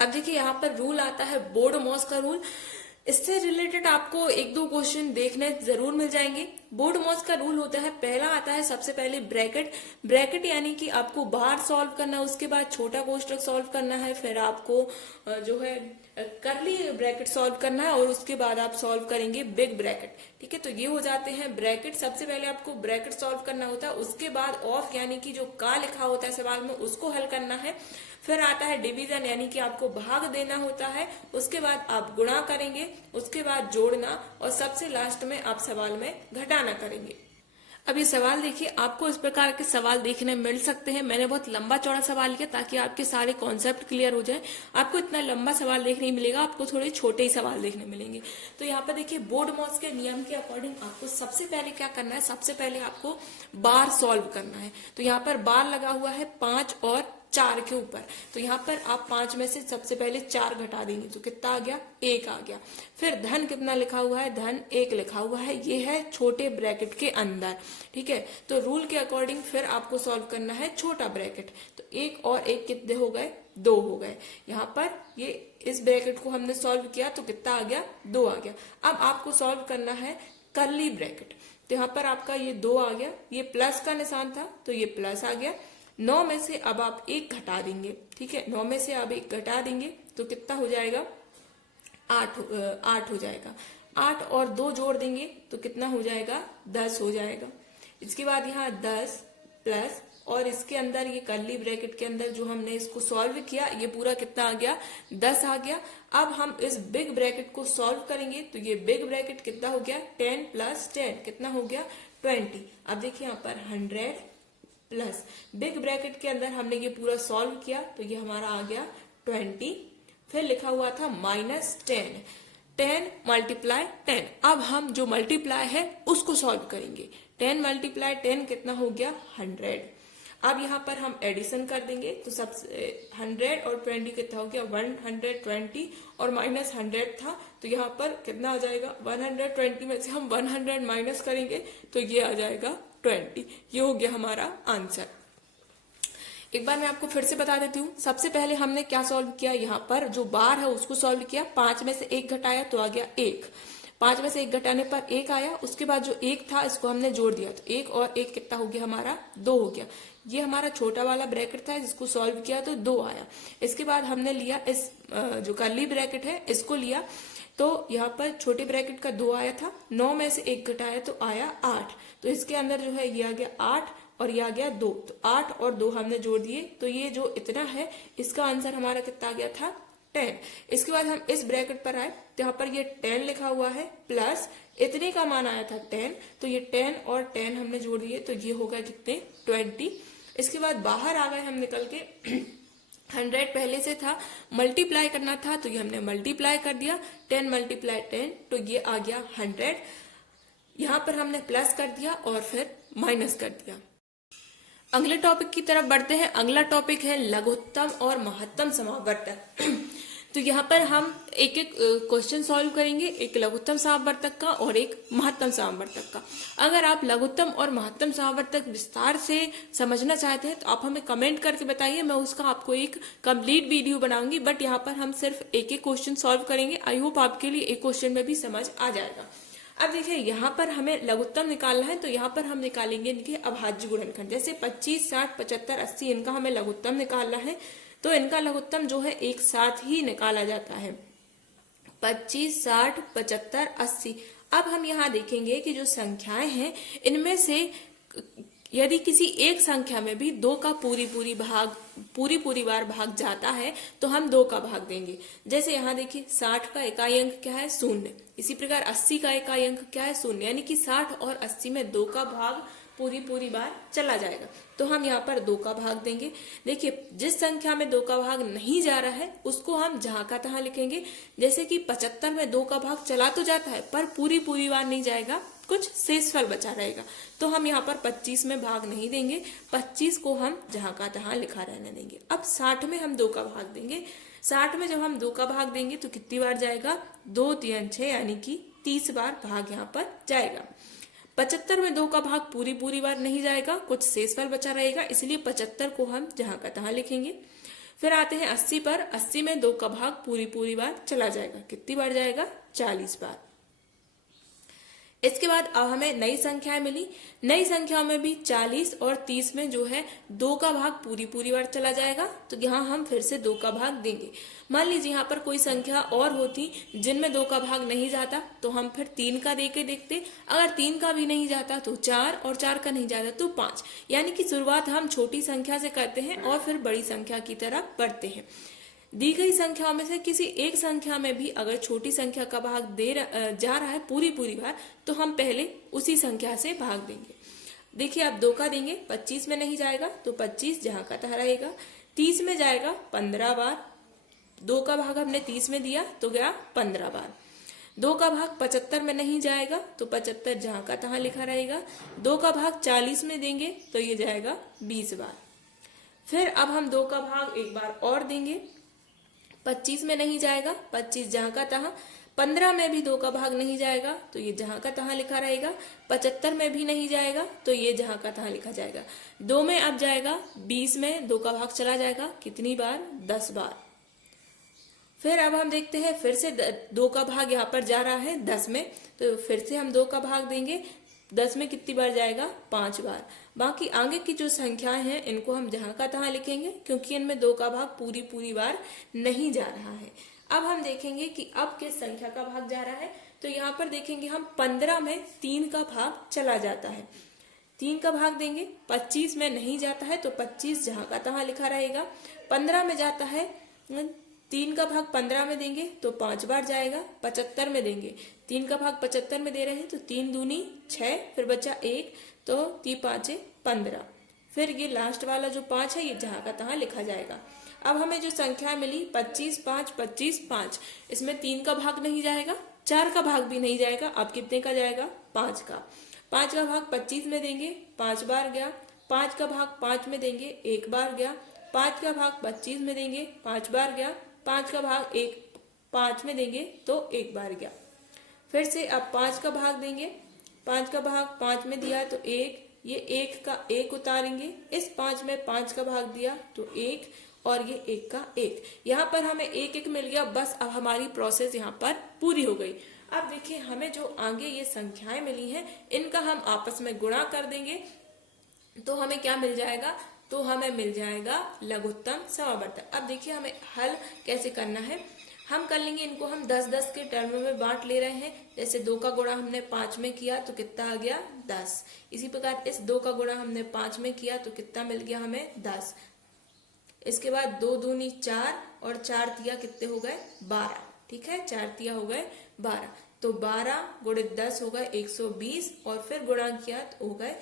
अब देखिए यहाँ पर रूल आता है बोर्ड-मॉस का रूल। इससे रिलेटेड आपको 1-2 क्वेश्चन देखने जरूर मिल जाएंगे। बोर्ड-मॉस का रूल होता है, पहला आता है सबसे पहले ब्रैकेट। ब्रैकेट यानी कि आपको बाहर सॉल्व करना है, उसके बाद छोटा कोष्ठक सॉल्व करना है, फिर आपको जो है करली ब्रैकेट सॉल्व करना है, और उसके बाद आप सॉल्व करेंगे बिग ब्रैकेट। ठीक है, तो ये हो जाते हैं ब्रैकेट। सबसे पहले आपको ब्रैकेट सॉल्व करना होता है, उसके बाद ऑफ यानी कि जो का लिखा होता है सवाल में उसको हल करना है। फिर आता है डिवीजन यानी कि आपको भाग देना होता है, उसके बाद आप गुणा करेंगे, उसके बाद जोड़ना, और सबसे लास्ट में आप सवाल में घटाना करेंगे। अब ये सवाल देखिए, आपको इस प्रकार के सवाल देखने मिल सकते हैं। मैंने बहुत लंबा चौड़ा सवाल किया ताकि आपके सारे कॉन्सेप्ट क्लियर हो जाए। आपको इतना लंबा सवाल देखने नहीं मिलेगा, आपको थोड़े छोटे ही सवाल देखने मिलेंगे। तो यहाँ पर देखिए बोर्ड-मॉस के नियम के अकॉर्डिंग आपको सबसे पहले क्या करना है, सबसे पहले आपको बार सॉल्व करना है। तो यहाँ पर बार लगा हुआ है 5 और 4 के ऊपर, तो यहाँ पर आप 5 में से सबसे पहले 4 घटा देंगे, तो कितना आ गया, 1 आ गया। फिर धन कितना लिखा हुआ है, धन 1 लिखा हुआ है, ये है छोटे ब्रैकेट के अंदर। ठीक है, तो रूल के अकॉर्डिंग फिर आपको सॉल्व करना है छोटा ब्रैकेट, तो 1 और 1 कितने हो गए, 2 हो गए। यहाँ पर ये इस ब्रैकेट को हमने सॉल्व किया तो कितना आ गया, 2 आ गया। अब आपको सॉल्व करना है करली ब्रैकेट, तो यहाँ पर आपका ये 2 आ गया, ये प्लस का निशान था तो ये प्लस आ गया। 9 में से अब आप 1 घटा देंगे। ठीक है, 9 में से आप 1 घटा देंगे तो कितना हो जाएगा, 8 हो जाएगा। 8 और 2 जोड़ देंगे तो कितना हो जाएगा, 10 हो जाएगा। इसके बाद यहाँ 10 प्लस, और इसके अंदर ये कर्ली ब्रैकेट के अंदर जो हमने इसको सॉल्व किया ये पूरा कितना आ गया, 10 आ गया। अब हम इस बिग ब्रैकेट को सॉल्व करेंगे तो ये बिग ब्रैकेट कितना हो गया, 10 प्लस 10 कितना हो गया, 20। अब देखिए यहाँ पर 100 प्लस बिग ब्रैकेट के अंदर हमने ये पूरा सॉल्व किया तो ये हमारा आ गया 20। फिर लिखा हुआ था -10, 10 मल्टीप्लाई 10। अब हम जो मल्टीप्लाई है उसको सॉल्व करेंगे। 10 मल्टीप्लाई 10 कितना हो गया, 100। अब यहाँ पर हम एडिशन कर देंगे तो सबसे 100 और 20 कितना हो गया, 120, और -100 था तो यहाँ पर कितना आ जाएगा, 120 में से हम 100 माइनस करेंगे तो ये आ जाएगा 20। ये हो गया हमारा आंसर। एक बार मैं आपको फिर से बता देती हूँ। सबसे पहले हमने क्या सॉल्व किया, यहाँ पर जो बार है उसको सॉल्व किया, 5 में से 1 घटाया तो आ गया 1, 5 में से 1 घटाने पर 1 आया। उसके बाद जो 1 था इसको हमने जोड़ दिया तो 1 और 1 कितना हो गया हमारा, 2 हो गया। ये हमारा छोटा वाला ब्रैकेट था जिसको सॉल्व किया तो 2 आया। इसके बाद हमने लिया इस जो कर्ली ब्रैकेट है इसको लिया तो यहाँ पर छोटे ब्रैकेट का 2 आया था, 9 में से 1 घटाया तो आया 8, तो इसके अंदर जो है ये आ गया 8 और ये आ गया 2, तो 8 और 2 हमने जोड़ दिए तो ये जो इतना है इसका आंसर हमारा कितना आ गया था, 10। इसके बाद हम इस ब्रैकेट पर आए तो यहाँ पर ये 10 लिखा हुआ है प्लस इतने का मान आया था 10, तो ये 10 और 10 हमने जोड़ दिए तो ये हो गया कितने, 20। इसके बाद बाहर आ गए हम निकल के 100 पहले से था, मल्टीप्लाई करना था तो ये हमने मल्टीप्लाई कर दिया, 10 मल्टीप्लाई 10 तो ये आ गया 100। यहाँ पर हमने प्लस कर दिया और फिर माइनस कर दिया। अगले टॉपिक की तरफ बढ़ते हैं। अगला टॉपिक है लघुत्तम और महत्तम समावर्तक। तो यहाँ पर हम एक एक क्वेश्चन सॉल्व करेंगे, एक लघुत्तम समावर्तक का और एक महत्तम समावर्तक का। अगर आप लघुत्तम और महत्तम समावर्तक विस्तार से समझना चाहते हैं तो आप हमें कमेंट करके बताइए, मैं उसका आपको एक कंप्लीट वीडियो बनाऊंगी। बट यहाँ पर हम सिर्फ एक एक क्वेश्चन सॉल्व करेंगे। आई होप आपके लिए एक क्वेश्चन में भी समझ आ जाएगा। अब देखिए यहाँ पर हमें लघुत्तम निकालना है तो यहाँ पर हम निकालेंगे इनके अभाज्य गुणनखंड। जैसे 25, 60, 75, 80 इनका हमें लघुत्तम निकालना है तो इनका लघुत्तम जो है एक साथ ही निकाला जाता है, 25, 60, 75, 80। अब हम यहाँ देखेंगे कि जो संख्याएं हैं इनमें से यदि किसी एक संख्या में भी 2 का पूरी बार भाग जाता है तो हम 2 का भाग देंगे। जैसे यहाँ देखिए 60 का इकाई अंक क्या है, 0। इसी प्रकार 80 का इकाई अंक क्या है, 0। यानी कि 60 और 80 में 2 का भाग पूरी बार चला जाएगा तो हम यहाँ पर 2 का भाग देंगे। देखिए जिस संख्या में 2 का भाग नहीं जा रहा है उसको हम जहां का तहां लिखेंगे। जैसे कि 75 में 2 का भाग चला तो जाता है पर पूरी बार नहीं जाएगा, कुछ शेषफल बचा रहेगा तो हम यहाँ पर 25 में भाग नहीं देंगे, 25 को हम जहां का तहां लिखा रहने देंगे। अब 60 में हम 2 का भाग देंगे। 60 में जब हम 2 का भाग देंगे तो कितनी बार जाएगा, 2, 3, 6 यानी कि 30 बार भाग यहाँ पर जाएगा। 75 में 2 का भाग पूरी बार नहीं जाएगा, कुछ शेषफल बचा रहेगा, इसलिए 75 को हम जहां का तहां लिखेंगे। फिर आते हैं 80 पर। 80 में 2 का भाग पूरी बार चला जाएगा, कितनी बार जाएगा, 40 बार। इसके बाद अब हमें नई संख्याएं मिली। नई संख्याओं में भी 40 और 30 में जो है 2 का भाग पूरी बार चला जाएगा तो यहाँ हम फिर से 2 का भाग देंगे। मान लीजिए यहाँ पर कोई संख्या और होती जिनमें 2 का भाग नहीं जाता तो हम फिर 3 का दे के देखते। अगर 3 का भी नहीं जाता तो 4, और 4 का नहीं जाता तो 5। यानी कि शुरुआत हम छोटी संख्या से करते हैं और फिर बड़ी संख्या की तरफ बढ़ते हैं। दी गई संख्याओं में से किसी एक संख्या में भी अगर छोटी संख्या का भाग जा रहा है पूरी बार तो हम पहले उसी संख्या से भाग देंगे। देखिए आप 2 का देंगे, 25 में नहीं जाएगा तो 25 जहां का तहां रहेगा। 30 में जाएगा 15 बार, 2 का भाग हमने 30 में दिया तो गया 15 बार। 2 का भाग 75 में नहीं जाएगा तो 75 जहां का तहां लिखा रहेगा। 2 का भाग 40 में देंगे तो ये जाएगा 20 बार। फिर अब हम 2 का भाग एक बार और देंगे, 25 में नहीं जाएगा, 25 जहां का तहां। 15 में भी 2 का भाग नहीं जाएगा तो ये जहां का तहां लिखा रहेगा। 75 में भी नहीं जाएगा तो ये जहां का तहां लिखा जाएगा। 2 में अब जाएगा, 20 में 2 का भाग चला जाएगा, कितनी बार, 10 बार। फिर अब हम देखते हैं फिर से 2 का भाग यहाँ पर जा रहा है 10 में तो फिर से हम 2 का भाग देंगे। 10 में कितनी बार जाएगा, 5 बार। बाकी आगे की जो संख्याएं हैं इनको हम जहां का तहां लिखेंगे क्योंकि इनमें 2 का भाग पूरी बार नहीं जा रहा है। अब हम देखेंगे कि अब किस संख्या का भाग जा रहा है तो यहाँ पर देखेंगे हम 15 में 3 का भाग चला जाता है। 3 का भाग देंगे, 25 में नहीं जाता है तो 25 जहां का तहां लिखा रहेगा। 15 में जाता है, 3 का भाग 15 में देंगे तो 5 बार जाएगा। 75 में देंगे, 3 का भाग 75 में दे रहे हैं तो 3 दूनी 6, फिर बचा 1 तो 3 5 15। फिर ये लास्ट वाला जो 5 है ये जहां का तहां लिखा जाएगा। अब हमें जो संख्या मिली 25 5 25 5, इसमें 3 का भाग नहीं जाएगा, 4 का भाग भी नहीं जाएगा। अब कितने का जाएगा? 5 का। 5 का भाग 25 में देंगे, 5 बार गया। 5 का भाग 5 में देंगे, 1 बार गया। 5 का भाग 25 में देंगे, 5 बार गया। 5 का भाग 5 में देंगे तो 1 बार गया। फिर से अब 5 का भाग देंगे, 5 का भाग 5 में दिया तो 1, ये 1 का 1 उतारेंगे। इस 5 में 5 का भाग दिया तो 1 और ये 1 का 1। यहाँ पर हमें 1 1 मिल गया। बस अब हमारी प्रोसेस यहाँ पर पूरी हो गई। अब देखिए हमें जो आगे ये संख्याएं मिली हैं इनका हम आपस में गुणा कर देंगे तो हमें क्या मिल जाएगा? तो हमें मिल जाएगा लघुत्तम समावर्तक। अब देखिए हमें हल कैसे करना है। हम कर लेंगे इनको, हम 10-10 के टर्म में बांट ले रहे हैं। जैसे 2 का गुणा हमने 5 में किया तो कितना आ गया? 10। इसी प्रकार इस 2 का गुणा हमने 5 में किया तो कितना मिल गया हमें? 10। इसके बाद 2 दूनी 4 और 4 तिया कितने हो गए? 12। ठीक है, 4 तिया हो गए 12। तो 12 गुणित 10 हो गए 120 और फिर गुणा किया तो हो गए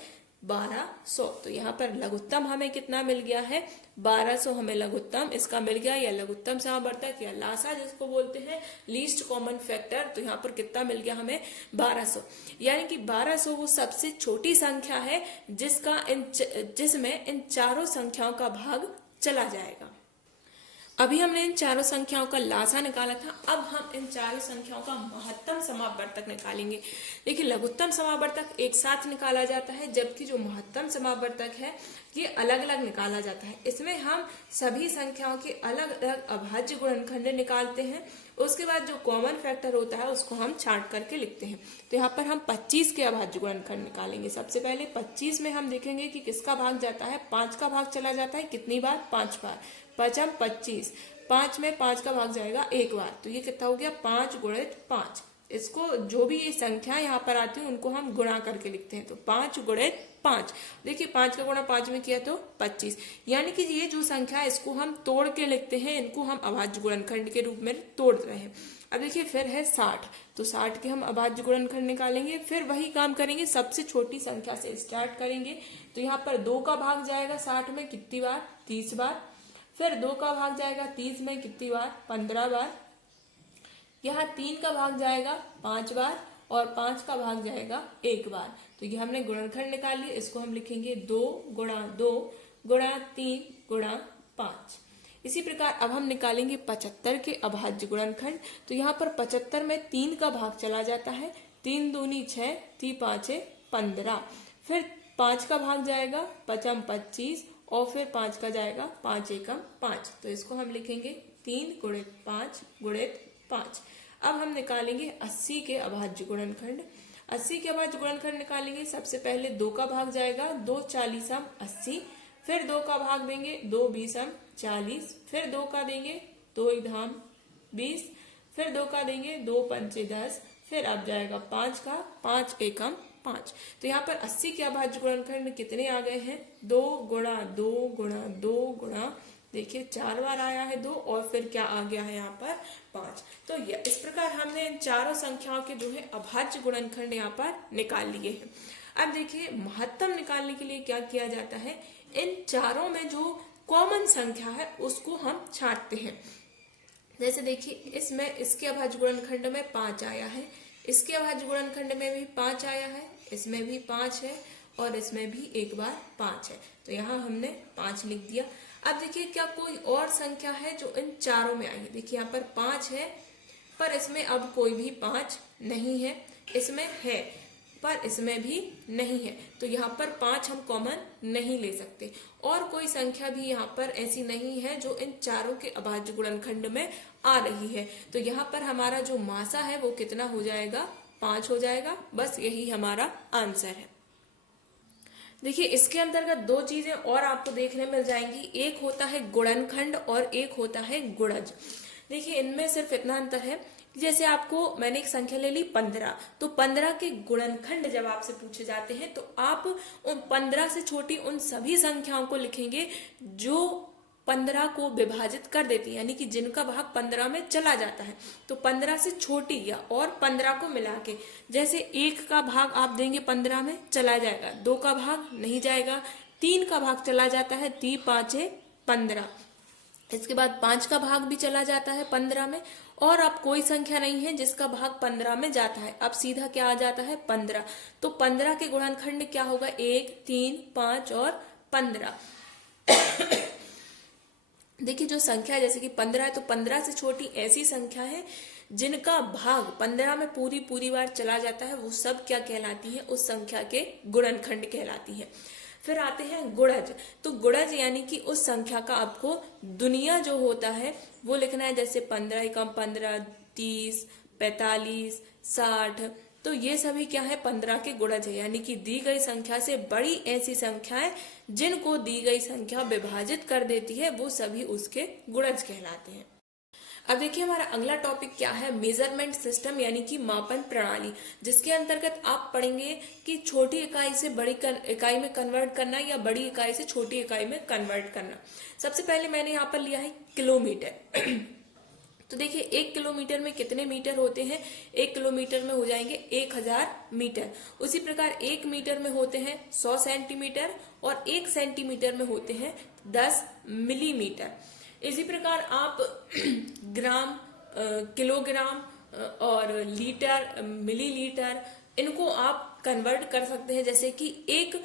1200। तो यहाँ पर लघुत्तम हमें कितना मिल गया है? 1200 हमें लघुत्तम इसका मिल गया, या लघुत्तम समावर्तक या लासा जिसको बोलते हैं, लीस्ट कॉमन फैक्टर। तो यहाँ पर कितना मिल गया हमें? 1200। यानी कि 1200 वो सबसे छोटी संख्या है जिसमें इन चारों संख्याओं का भाग चला जाएगा। अभी हमने इन चारों संख्याओं का लासा निकाला था, अब हम इन चारों संख्याओं का महत्तम समावर्तक निकालेंगे। देखिए लघुत्तम समावर्तक एक साथ निकाला जाता है, जबकि जो महत्तम समावर्तक है ये अलग अलग निकाला जाता है। इसमें हम सभी संख्याओं के अलग अलग अभाज्य गुणनखंड निकालते हैं। उसके बाद जो कॉमन फैक्टर होता है उसको हम छांट करके लिखते हैं। तो यहाँ पर हम 25 के अभाज्य गुणनखंड निकालेंगे। सबसे पहले 25 में हम देखेंगे कि किसका भाग जाता है? 5 का भाग चला जाता है। कितनी बार? 5 बार। 5 25, 5 में 5 का भाग जाएगा 1 बार। तो ये कितना हो गया? 5 गुणित 5। इसको जो भी ये संख्या यहाँ पर आती है उनको हम गुणा करके लिखते हैं। तो 5 गुणित 5। देखिए 5 का गुणा 5 में किया तो 25। यानी कि ये जो संख्या है इसको हम तोड़ के लिखते हैं, इनको हम अभाज्य गुणनखंड के रूप में तोड़ रहे हैं। अब देखिए फिर है 60, तो 60 के हम अभाज्य गुणनखंड निकालेंगे। फिर वही काम करेंगे, सबसे छोटी संख्या से स्टार्ट करेंगे। तो यहाँ पर 2 का भाग जाएगा 60 में कितनी बार? 30 बार। फिर 2 का भाग जाएगा 30 में कितनी बार? 15 बार। यहाँ 3 का भाग जाएगा 5 बार और 5 का भाग जाएगा 1 बार। तो ये हमने गुणनखंड निकाल लिया। इसको हम लिखेंगे 2 गुणा 2 गुणा 3 गुणा 5। इसी प्रकार अब हम निकालेंगे 75 के अभाज्य गुणनखंड। तो यहाँ पर 75 में 3 का भाग चला जाता है। 3 दूनी 6, 3 5 15। फिर 5 का भाग जाएगा 5 25 और फिर 5 का जाएगा 5 एकम 5। तो इसको हम लिखेंगे 3 गुणित 5 गुणित 5। अब हम निकालेंगे 80 के अभाज्य गुणनखंड। 80 के अभाज्य गुणनखंड निकालेंगे। सबसे पहले 2 का भाग जाएगा 2 40 80। फिर 2 का भाग देंगे 2 20 40। फिर 2 का देंगे 2 धाम 20। फिर 2 का देंगे 2 पंचे 10। फिर अब जाएगा 5 का 5 एकम 5। तो यहाँ पर 80 के अभाज्य गुणनखंड कितने आ गए हैं? 2 गुणा 2 गुणा 2 गुणा, देखिए 4 बार आया है 2 और फिर क्या आ गया है यहाँ पर? 5। तो इस प्रकार हमने इन चारों संख्याओं के जो है अभाज्य गुणनखंड यहाँ पर निकाल लिए हैं। अब देखिए महत्तम निकालने के लिए क्या किया जाता है? इन चारों में जो कॉमन संख्या है उसको हम छांटते हैं। जैसे देखिए इसमें इसके अभाज्य गुणनखंड में 5 आया है, इसके अभाज्य गुणनखंड में भी 5 आया है, इसमें भी 5 है और इसमें भी एक बार 5 है। तो यहाँ हमने 5 लिख दिया। अब देखिए क्या कोई और संख्या है जो इन चारों में आई है? देखिए यहाँ पर 5 है पर इसमें अब कोई भी 5 नहीं है, इसमें है पर इसमें भी नहीं है। तो यहाँ पर 5 हम कॉमन नहीं ले सकते। और कोई संख्या भी यहाँ पर ऐसी नहीं है जो इन चारों के अभाज्य गुणनखंड में आ रही है। तो यहाँ पर हमारा जो मासा है वो कितना हो जाएगा? 5 हो जाएगा। बस यही हमारा आंसर है। देखिए इसके अंतर्गत 2 चीजें और आपको देखने मिल जाएंगी। एक होता है गुणनखंड और एक होता है गुणज। देखिए इनमें सिर्फ इतना अंतर है, जैसे आपको मैंने एक संख्या ले ली 15, तो 15 के गुणनखंड जब आपसे पूछे जाते हैं तो आप उन 15 से छोटी उन सभी संख्याओं को लिखेंगे जो 15 को विभाजित कर देती है, यानी कि जिनका भाग 15 में चला जाता है। तो 15 से छोटी या और 15 को मिला के, जैसे 1 का भाग आप देंगे 15 में चला जाएगा, 2 का भाग नहीं जाएगा, 3 का भाग चला जाता है, 3 5 15। इसके बाद 5 का भाग भी चला जाता है 15 में, और अब कोई संख्या नहीं है जिसका भाग 15 में जाता है। अब सीधा क्या आ जाता है 15। तो 15 के गुणनखंड क्या होगा 1 3 5 और 15। देखिए जो संख्या जैसे कि 15 है तो 15 से छोटी ऐसी संख्या है जिनका भाग 15 में पूरी बार चला जाता है, वो सब क्या कहलाती है, उस संख्या के गुणनखंड कहलाती है। फिर आते हैं गुणज। तो गुणज यानी कि उस संख्या का आपको दुनिया जो होता है वो लिखना है, जैसे 15 एकम 15, 30, 45, 60। तो ये सभी क्या है 15 के गुणज है, यानी कि दी गई संख्या से बड़ी ऐसी संख्याएं जिनको दी गई संख्या विभाजित कर देती है, वो सभी उसके गुणज कहलाते हैं। अब देखिए हमारा अगला टॉपिक क्या है, मेजरमेंट सिस्टम यानी कि मापन प्रणाली, जिसके अंतर्गत आप पढ़ेंगे कि छोटी इकाई से बड़ी इकाई में कन्वर्ट करना या बड़ी इकाई से छोटी इकाई में कन्वर्ट करना। सबसे पहले मैंने यहाँ पर लिया है किलोमीटर। तो देखिए 1 किलोमीटर में कितने मीटर होते हैं, 1 किलोमीटर में हो जाएंगे 1000 मीटर। उसी प्रकार 1 मीटर में होते हैं 100 सेंटीमीटर और 1 सेंटीमीटर में होते हैं 10 मिलीमीटर। इसी प्रकार आप ग्राम, किलोग्राम और लीटर, मिलीलीटर, इनको आप कन्वर्ट कर सकते हैं। जैसे कि 1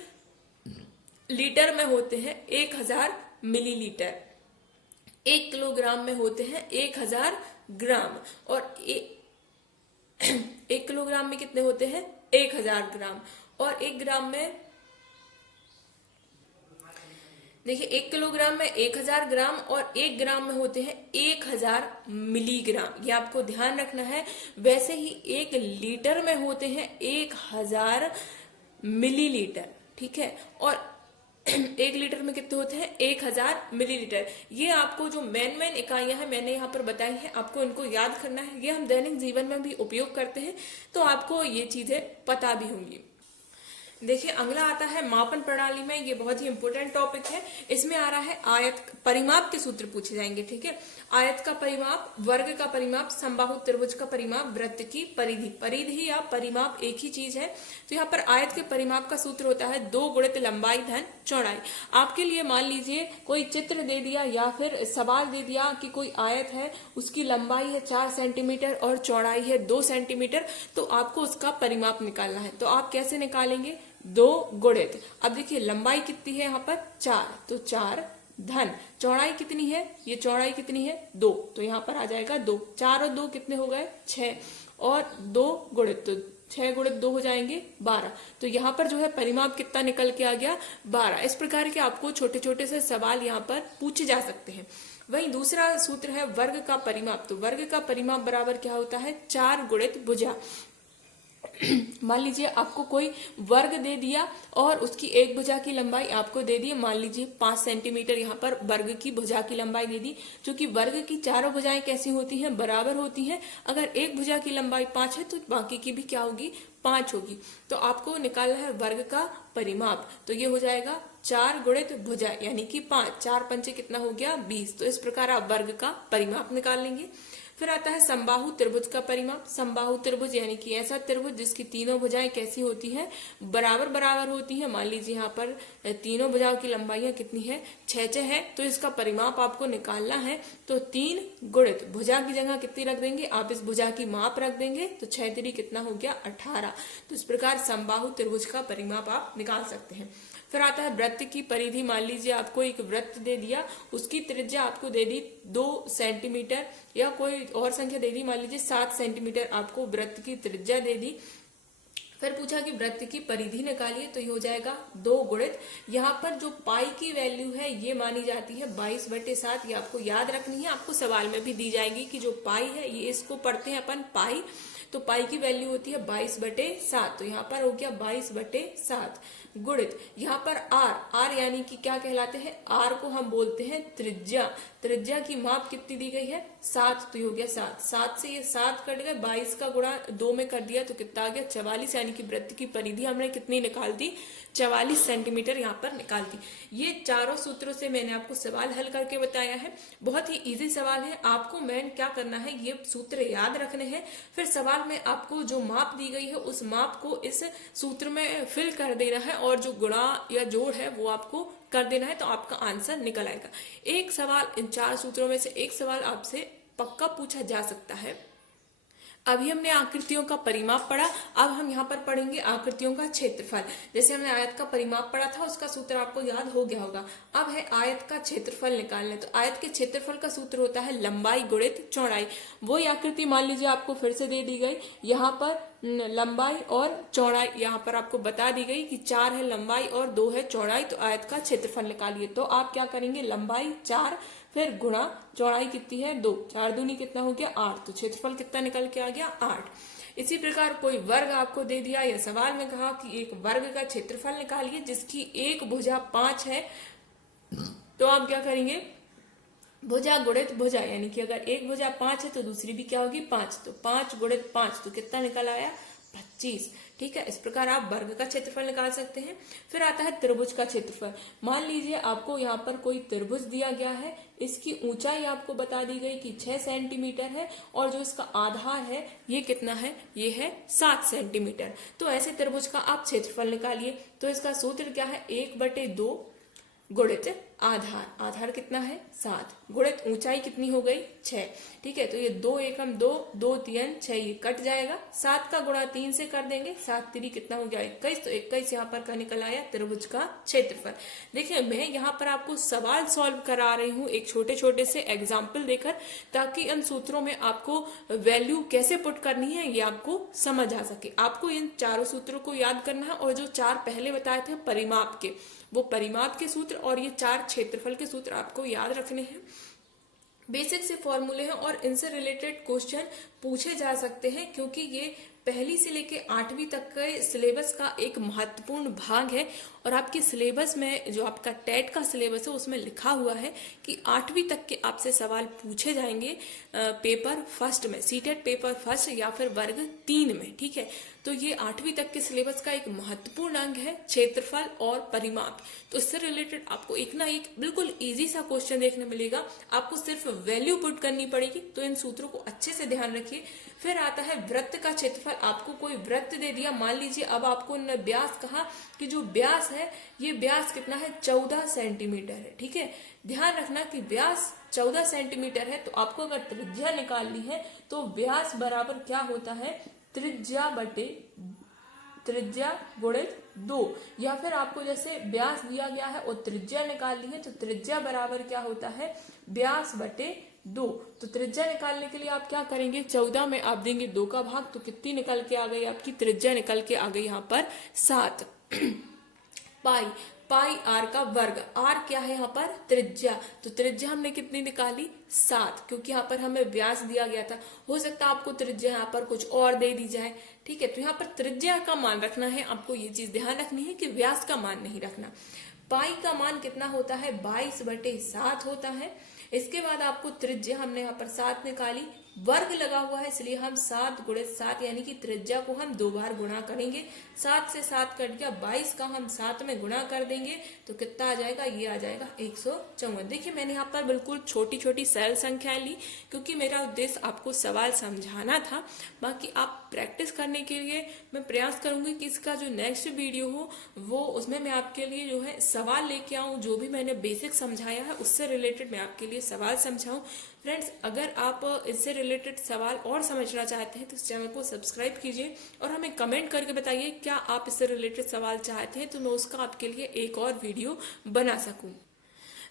लीटर में होते हैं 1000 मिलीलीटर, 1 किलोग्राम में होते हैं 1000 ग्राम, और 1 किलोग्राम में कितने होते हैं 1000 ग्राम, और 1 ग्राम में देखिए 1 किलोग्राम में 1000 ग्राम और 1 ग्राम में होते हैं 1000 मिलीग्राम, ये आपको ध्यान रखना है। वैसे ही 1 लीटर में होते हैं 1000 मिलीलीटर, ठीक है, और 1 लीटर में कितने होते हैं 1000 मिलीलीटर। ये आपको जो मेन इकाइयां हैं मैंने यहाँ पर बताई हैं, आपको इनको याद करना है। ये हम दैनिक जीवन में भी उपयोग करते हैं, तो आपको ये चीजें पता भी होंगी। देखिए अगला आता है मापन प्रणाली में, ये बहुत ही इंपॉर्टेंट टॉपिक है। इसमें आ रहा है आयत, परिमाप के सूत्र पूछे जाएंगे, ठीक है। आयत का परिमाप, वर्ग का परिमाप, समबाहु त्रिभुज का परिमाप, वृत्त की परिधि। परिधि या परिमाप एक ही चीज है। तो यहाँ पर आयत के परिमाप का सूत्र होता है 2 गुणित लंबाई धन चौड़ाई। आपके लिए मान लीजिए कोई चित्र दे दिया या फिर सवाल दे दिया कि कोई आयत है, उसकी लंबाई है 4 सेंटीमीटर और चौड़ाई है 2 सेंटीमीटर, तो आपको उसका परिमाप निकालना है। तो आप कैसे निकालेंगे, 2 गुणित, अब देखिए लंबाई कितनी है यहाँ पर 4, तो 4 धन चौड़ाई कितनी है, ये चौड़ाई कितनी है 2, तो यहाँ पर आ जाएगा 2। 4 और 2 कितने हो गए 6, और 2 गुणित, तो 6 गुणित 2 हो जाएंगे 12। तो यहाँ पर जो है परिमाप कितना निकल के आ गया 12। इस प्रकार के आपको छोटे छोटे से सवाल यहाँ पर पूछे जा सकते हैं। वहीं दूसरा सूत्र है वर्ग का परिमाप। तो वर्ग का परिमाप बराबर क्या होता है 4 गुणित भुजा। मान लीजिए आपको कोई वर्ग दे दिया और उसकी एक भुजा की लंबाई आपको दे दी, मान लीजिए 5 सेंटीमीटर, यहाँ पर वर्ग की भुजा की लंबाई दे दी। क्योंकि वर्ग की चारों भुजाएं कैसी होती हैं, बराबर होती हैं। अगर एक भुजा की लंबाई 5 है तो बाकी की भी क्या होगी 5 होगी। तो आपको निकालना है वर्ग का परिमाप। तो ये हो जाएगा 4 गुणित भुजा यानी कि 5, 4 पंचे कितना हो गया 20। तो इस प्रकार आप वर्ग का परिमाप निकाल लेंगे। फिर आता है समबाहु त्रिभुज का परिमाप। समबाहु त्रिभुज यानी कि ऐसा त्रिभुज जिसकी तीनों भुजाएं कैसी होती हैं, बराबर बराबर होती हैं। मान लीजिए यहाँ पर तीनों भुजाओं की लंबाइयां कितनी है 6 है, तो इसका परिमाप आपको निकालना है। तो 3 गुणित भुजा की जगह कितनी रख देंगे आप, इस भुजा की माप रख देंगे, तो 6 3 कितना हो गया 18। तो इस प्रकार समबाहु त्रिभुज का परिमाप आप निकाल सकते हैं। फिर आता है वृत्त की परिधि। मान लीजिए आपको एक वृत्त दे दिया, उसकी त्रिज्या आपको दे दी 2 सेंटीमीटर या कोई और संख्या दे दी, मान लीजिए 7 सेंटीमीटर आपको वृत्त की त्रिज्या दे दी। फिर पूछा कि वृत्त की परिधि निकालिए, तो ये हो जाएगा 2 गुणित, यहाँ पर जो पाई की वैल्यू है ये मानी जाती है 22/7। ये आपको याद रखनी है, आपको सवाल में भी दी जाएगी कि जो पाई है ये इसको पढ़ते हैं अपन पाई, तो पाई की वैल्यू होती है 22/7। तो यहाँ पर हो गया 22/7। गुणित यहाँ पर आर यानी कि क्या कहलाते हैं, आर को हम बोलते हैं त्रिज्या। त्रिज्या की माप कितनी दी गई है, 7, तो ये हो गया 7। 7 से ये 7 कट गए, 22 का गुणा 2 में कर दिया तो कितना आ गया 44, यानी कि वृत्त की परिधि हमने कितनी निकाल दी, 44 सेंटीमीटर यहाँ पर निकाल दी। ये चारों सूत्रों से मैंने आपको सवाल हल करके बताया है। बहुत ही इजी सवाल है। आपको मेन क्या करना है, ये सूत्र याद रखने हैं, फिर सवाल में आपको जो माप दी गई है उस माप को इस सूत्र में फिल कर देना है और जो गुणा या जोड़ है वो आपको कर देना है, तो आपका आंसर निकल आएगा। एक सवाल इन 4 सूत्रों में से एक सवाल आपसे पक्का पूछा जा सकता है। अभी हमने आकृतियों का परिमाप पढ़ा, अब हम यहाँ पर पढ़ेंगे आकृतियों का क्षेत्रफल। जैसे हमने आयत का परिमाप पढ़ा था, उसका सूत्र आपको याद हो गया होगा। अब है आयत का क्षेत्रफल निकालने। तो आयत के क्षेत्रफल का सूत्र होता है लंबाई गुणित चौड़ाई। वही आकृति मान लीजिए आपको फिर से दे दी गई, यहाँ पर लंबाई और चौड़ाई यहाँ पर आपको बता दी गई कि 4 है लंबाई और 2 है चौड़ाई, तो आयत का क्षेत्रफल निकालिए। तो आप क्या करेंगे, लंबाई 4 फिर गुणा चौड़ाई कितनी है 2, 4 दूनी कितना हो गया 8, तो क्षेत्रफल कितना निकल के आ गया 8। इसी प्रकार कोई वर्ग आपको दे दिया या सवाल में कहा कि एक वर्ग का क्षेत्रफल निकालिए जिसकी एक भुजा 5 है, तो आप क्या करेंगे, भुजा गुणित भुजा, यानी कि अगर एक भुजा 5 है तो दूसरी भी क्या होगी 5, तो 5 गुणित 5 तो कितना निकल आया 25। ठीक है, इस प्रकार आप वर्ग का क्षेत्रफल निकाल सकते हैं। फिर आता है त्रिभुज का क्षेत्रफल। मान लीजिए आपको यहाँ पर कोई त्रिभुज दिया गया है, इसकी ऊंचाई आपको बता दी गई कि 6 सेंटीमीटर है और जो इसका आधार है ये कितना है, ये है 7 सेंटीमीटर। तो ऐसे त्रिभुज का आप क्षेत्रफल निकालिए। तो इसका सूत्र क्या है, 1/2 गुणित आधार, आधार कितना है 7, गुणित ऊंचाई कितनी हो गई 6। ठीक है, तो ये 2 एकम 2, 2 3 6, ये कट जाएगा। 7 का गुणा 3 से कर देंगे, 7 3 कितना हो गया 21, तो 21 यहाँ पर का निकल आया त्रिभुज का क्षेत्रफल। देखिए मैं यहाँ पर आपको सवाल सॉल्व करा रही हूँ एक छोटे छोटे से एग्जाम्पल देकर, ताकि इन सूत्रों में आपको वैल्यू कैसे पुट करनी है ये आपको समझ आ सके। आपको इन चारों सूत्रों को याद करना है और जो 4 पहले बताए थे परिमाप के, वो परिमाप के सूत्र और ये 4 क्षेत्रफल के सूत्र आपको याद रखने हैं। बेसिक से फॉर्मूले हैं और इनसे रिलेटेड क्वेश्चन पूछे जा सकते हैं, क्योंकि ये पहली से लेके 8वीं तक के सिलेबस का एक महत्वपूर्ण भाग है। और आपके सिलेबस में जो आपका टेट का सिलेबस है उसमें लिखा हुआ है कि 8वीं तक के आपसे सवाल पूछे जाएंगे पेपर फर्स्ट में, सीटेट पेपर फर्स्ट या फिर वर्ग 3 में। ठीक है, तो ये 8वीं तक के सिलेबस का एक महत्वपूर्ण अंग है क्षेत्रफल और परिमाप। तो इससे रिलेटेड आपको एक ना एक बिल्कुल इजी सा क्वेश्चन देखने मिलेगा, आपको सिर्फ वैल्यू पुट करनी पड़ेगी। तो इन सूत्रों को अच्छे से ध्यान रखिए। फिर आता है वृत्त का क्षेत्रफल। आपको कोई वृत्त दे दिया, मान लीजिए अब आपको इन्होंने व्यास कहा कि जो व्यास है ये व्यास कितना है 14 सेंटीमीटर है। ठीक है, ध्यान रखना कि व्यास 14 सेंटीमीटर है, तो आपको अगर त्रिज्या निकालनी है तो व्यास बराबर क्या होता है, त्रिज्या बटे त्रिज्या गुणित 2, या फिर आपको जैसे व्यास दिया गया है और त्रिज्या निकालनी है तो त्रिज्या बराबर क्या होता है, व्यास बटे 2। तो त्रिज्या निकालने के लिए आप क्या करेंगे, 14 में आप देंगे 2 का भाग, तो कितनी निकल के आ गई आपकी त्रिज्या, निकल के आ गई यहाँ पर 7। पाई, पाई आर का वर्ग, आर क्या है यहाँ पर त्रिज्या, तो त्रिज्या हमने कितनी निकाली 7, क्योंकि यहाँ पर हमें व्यास दिया गया था। हो सकता है आपको त्रिज्या यहाँ पर कुछ और दे दी जाए। ठीक है, तो यहाँ पर त्रिज्या का मान रखना है, आपको ये चीज ध्यान रखनी है कि व्यास का मान नहीं रखना। पाई का मान कितना होता है 22/7 होता है। इसके बाद आपको त्रिज्या हमने यहाँ पर 7 निकाली, वर्ग लगा हुआ है इसलिए हम 7 गुणित 7 यानी कि त्रिज्या को हम 2 बार गुणा करेंगे। 7 से 7 कट गया, 22 का हम 7 में गुणा कर देंगे तो कितना आ जाएगा, ये आ जाएगा 154। देखिए मैंने यहाँ पर बिल्कुल छोटी छोटी सरल संख्याएं ली, क्योंकि मेरा उद्देश्य आपको सवाल समझाना था। बाकी आप प्रैक्टिस करने के लिए मैं प्रयास करूंगी कि इसका जो नेक्स्ट वीडियो हो वो उसमें मैं आपके लिए जो है सवाल लेके आऊं, जो भी मैंने बेसिक समझाया है उससे रिलेटेड मैं आपके लिए सवाल समझाऊं। फ्रेंड्स, अगर आप इससे रिलेटेड सवाल और समझना चाहते हैं तो इस चैनल को सब्सक्राइब कीजिए और हमें कमेंट करके बताइए क्या आप इससे रिलेटेड सवाल चाहते हैं, तो मैं उसका आपके लिए एक और वीडियो बना सकूं।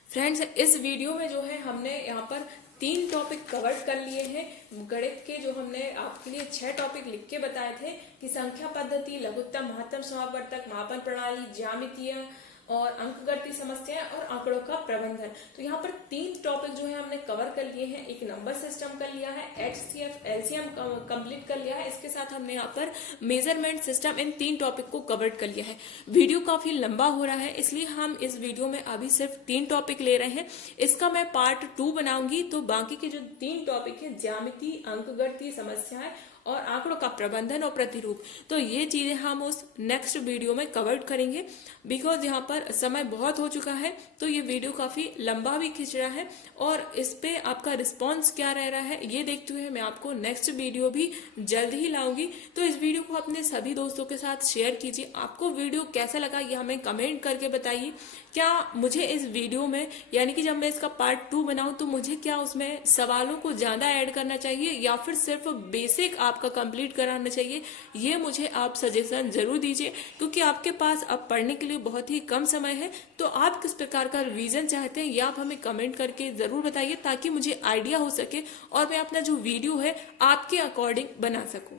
फ्रेंड्स, इस वीडियो में जो है हमने यहाँ पर 3 टॉपिक कवर कर लिए हैं। गणित के जो हमने आपके लिए 6 टॉपिक लिख के बताए थे कि संख्या पद्धति, लघुत्तम, महत्तम, समापवर्तक, मापन प्रणाली, ज्यामितीय और अंकगणितीय समस्याएं और आंकड़ों का प्रबंधन। तो यहाँ पर 3 टॉपिक जो है हमने कवर कर लिए हैं। एक नंबर सिस्टम कर लिया है, HCF LCM कंप्लीट कर लिया है, इसके साथ हमने यहाँ पर मेजरमेंट सिस्टम, इन 3 टॉपिक को कवर कर लिया है। वीडियो काफी लंबा हो रहा है, इसलिए हम इस वीडियो में अभी सिर्फ 3 टॉपिक ले रहे हैं। इसका मैं पार्ट 2 बनाऊंगी, तो बाकी के जो 3 टॉपिक है, ज्यामिति, अंकगणितीय समस्याएं और आंकड़ों का प्रबंधन और प्रतिरूप, तो ये चीजें हम उस नेक्स्ट वीडियो में कवर करेंगे। बिकॉज यहाँ पर समय बहुत हो चुका है, तो ये वीडियो काफी लंबा भी खिंच रहा है और इस पे आपका रिस्पॉन्स क्या रह रहा है ये देखते हुए मैं आपको नेक्स्ट वीडियो भी जल्द ही लाऊंगी। तो इस वीडियो को अपने सभी दोस्तों के साथ शेयर कीजिए। आपको वीडियो कैसा लगा ये हमें कमेंट करके बताइए। क्या मुझे इस वीडियो में, यानी कि जब मैं इसका पार्ट 2 बनाऊं, तो मुझे क्या उसमें सवालों को ज्यादा ऐड करना चाहिए या फिर सिर्फ बेसिक आपका कंप्लीट कराना चाहिए, ये मुझे आप सजेशन जरूर दीजिए। क्योंकि आपके पास अब पढ़ने के लिए बहुत ही कम समय है, तो आप किस प्रकार का रिवीजन चाहते हैं ये आप हमें कमेंट करके जरूर बताइए, ताकि मुझे आइडिया हो सके और मैं अपना जो वीडियो है आपके अकॉर्डिंग बना सकूं।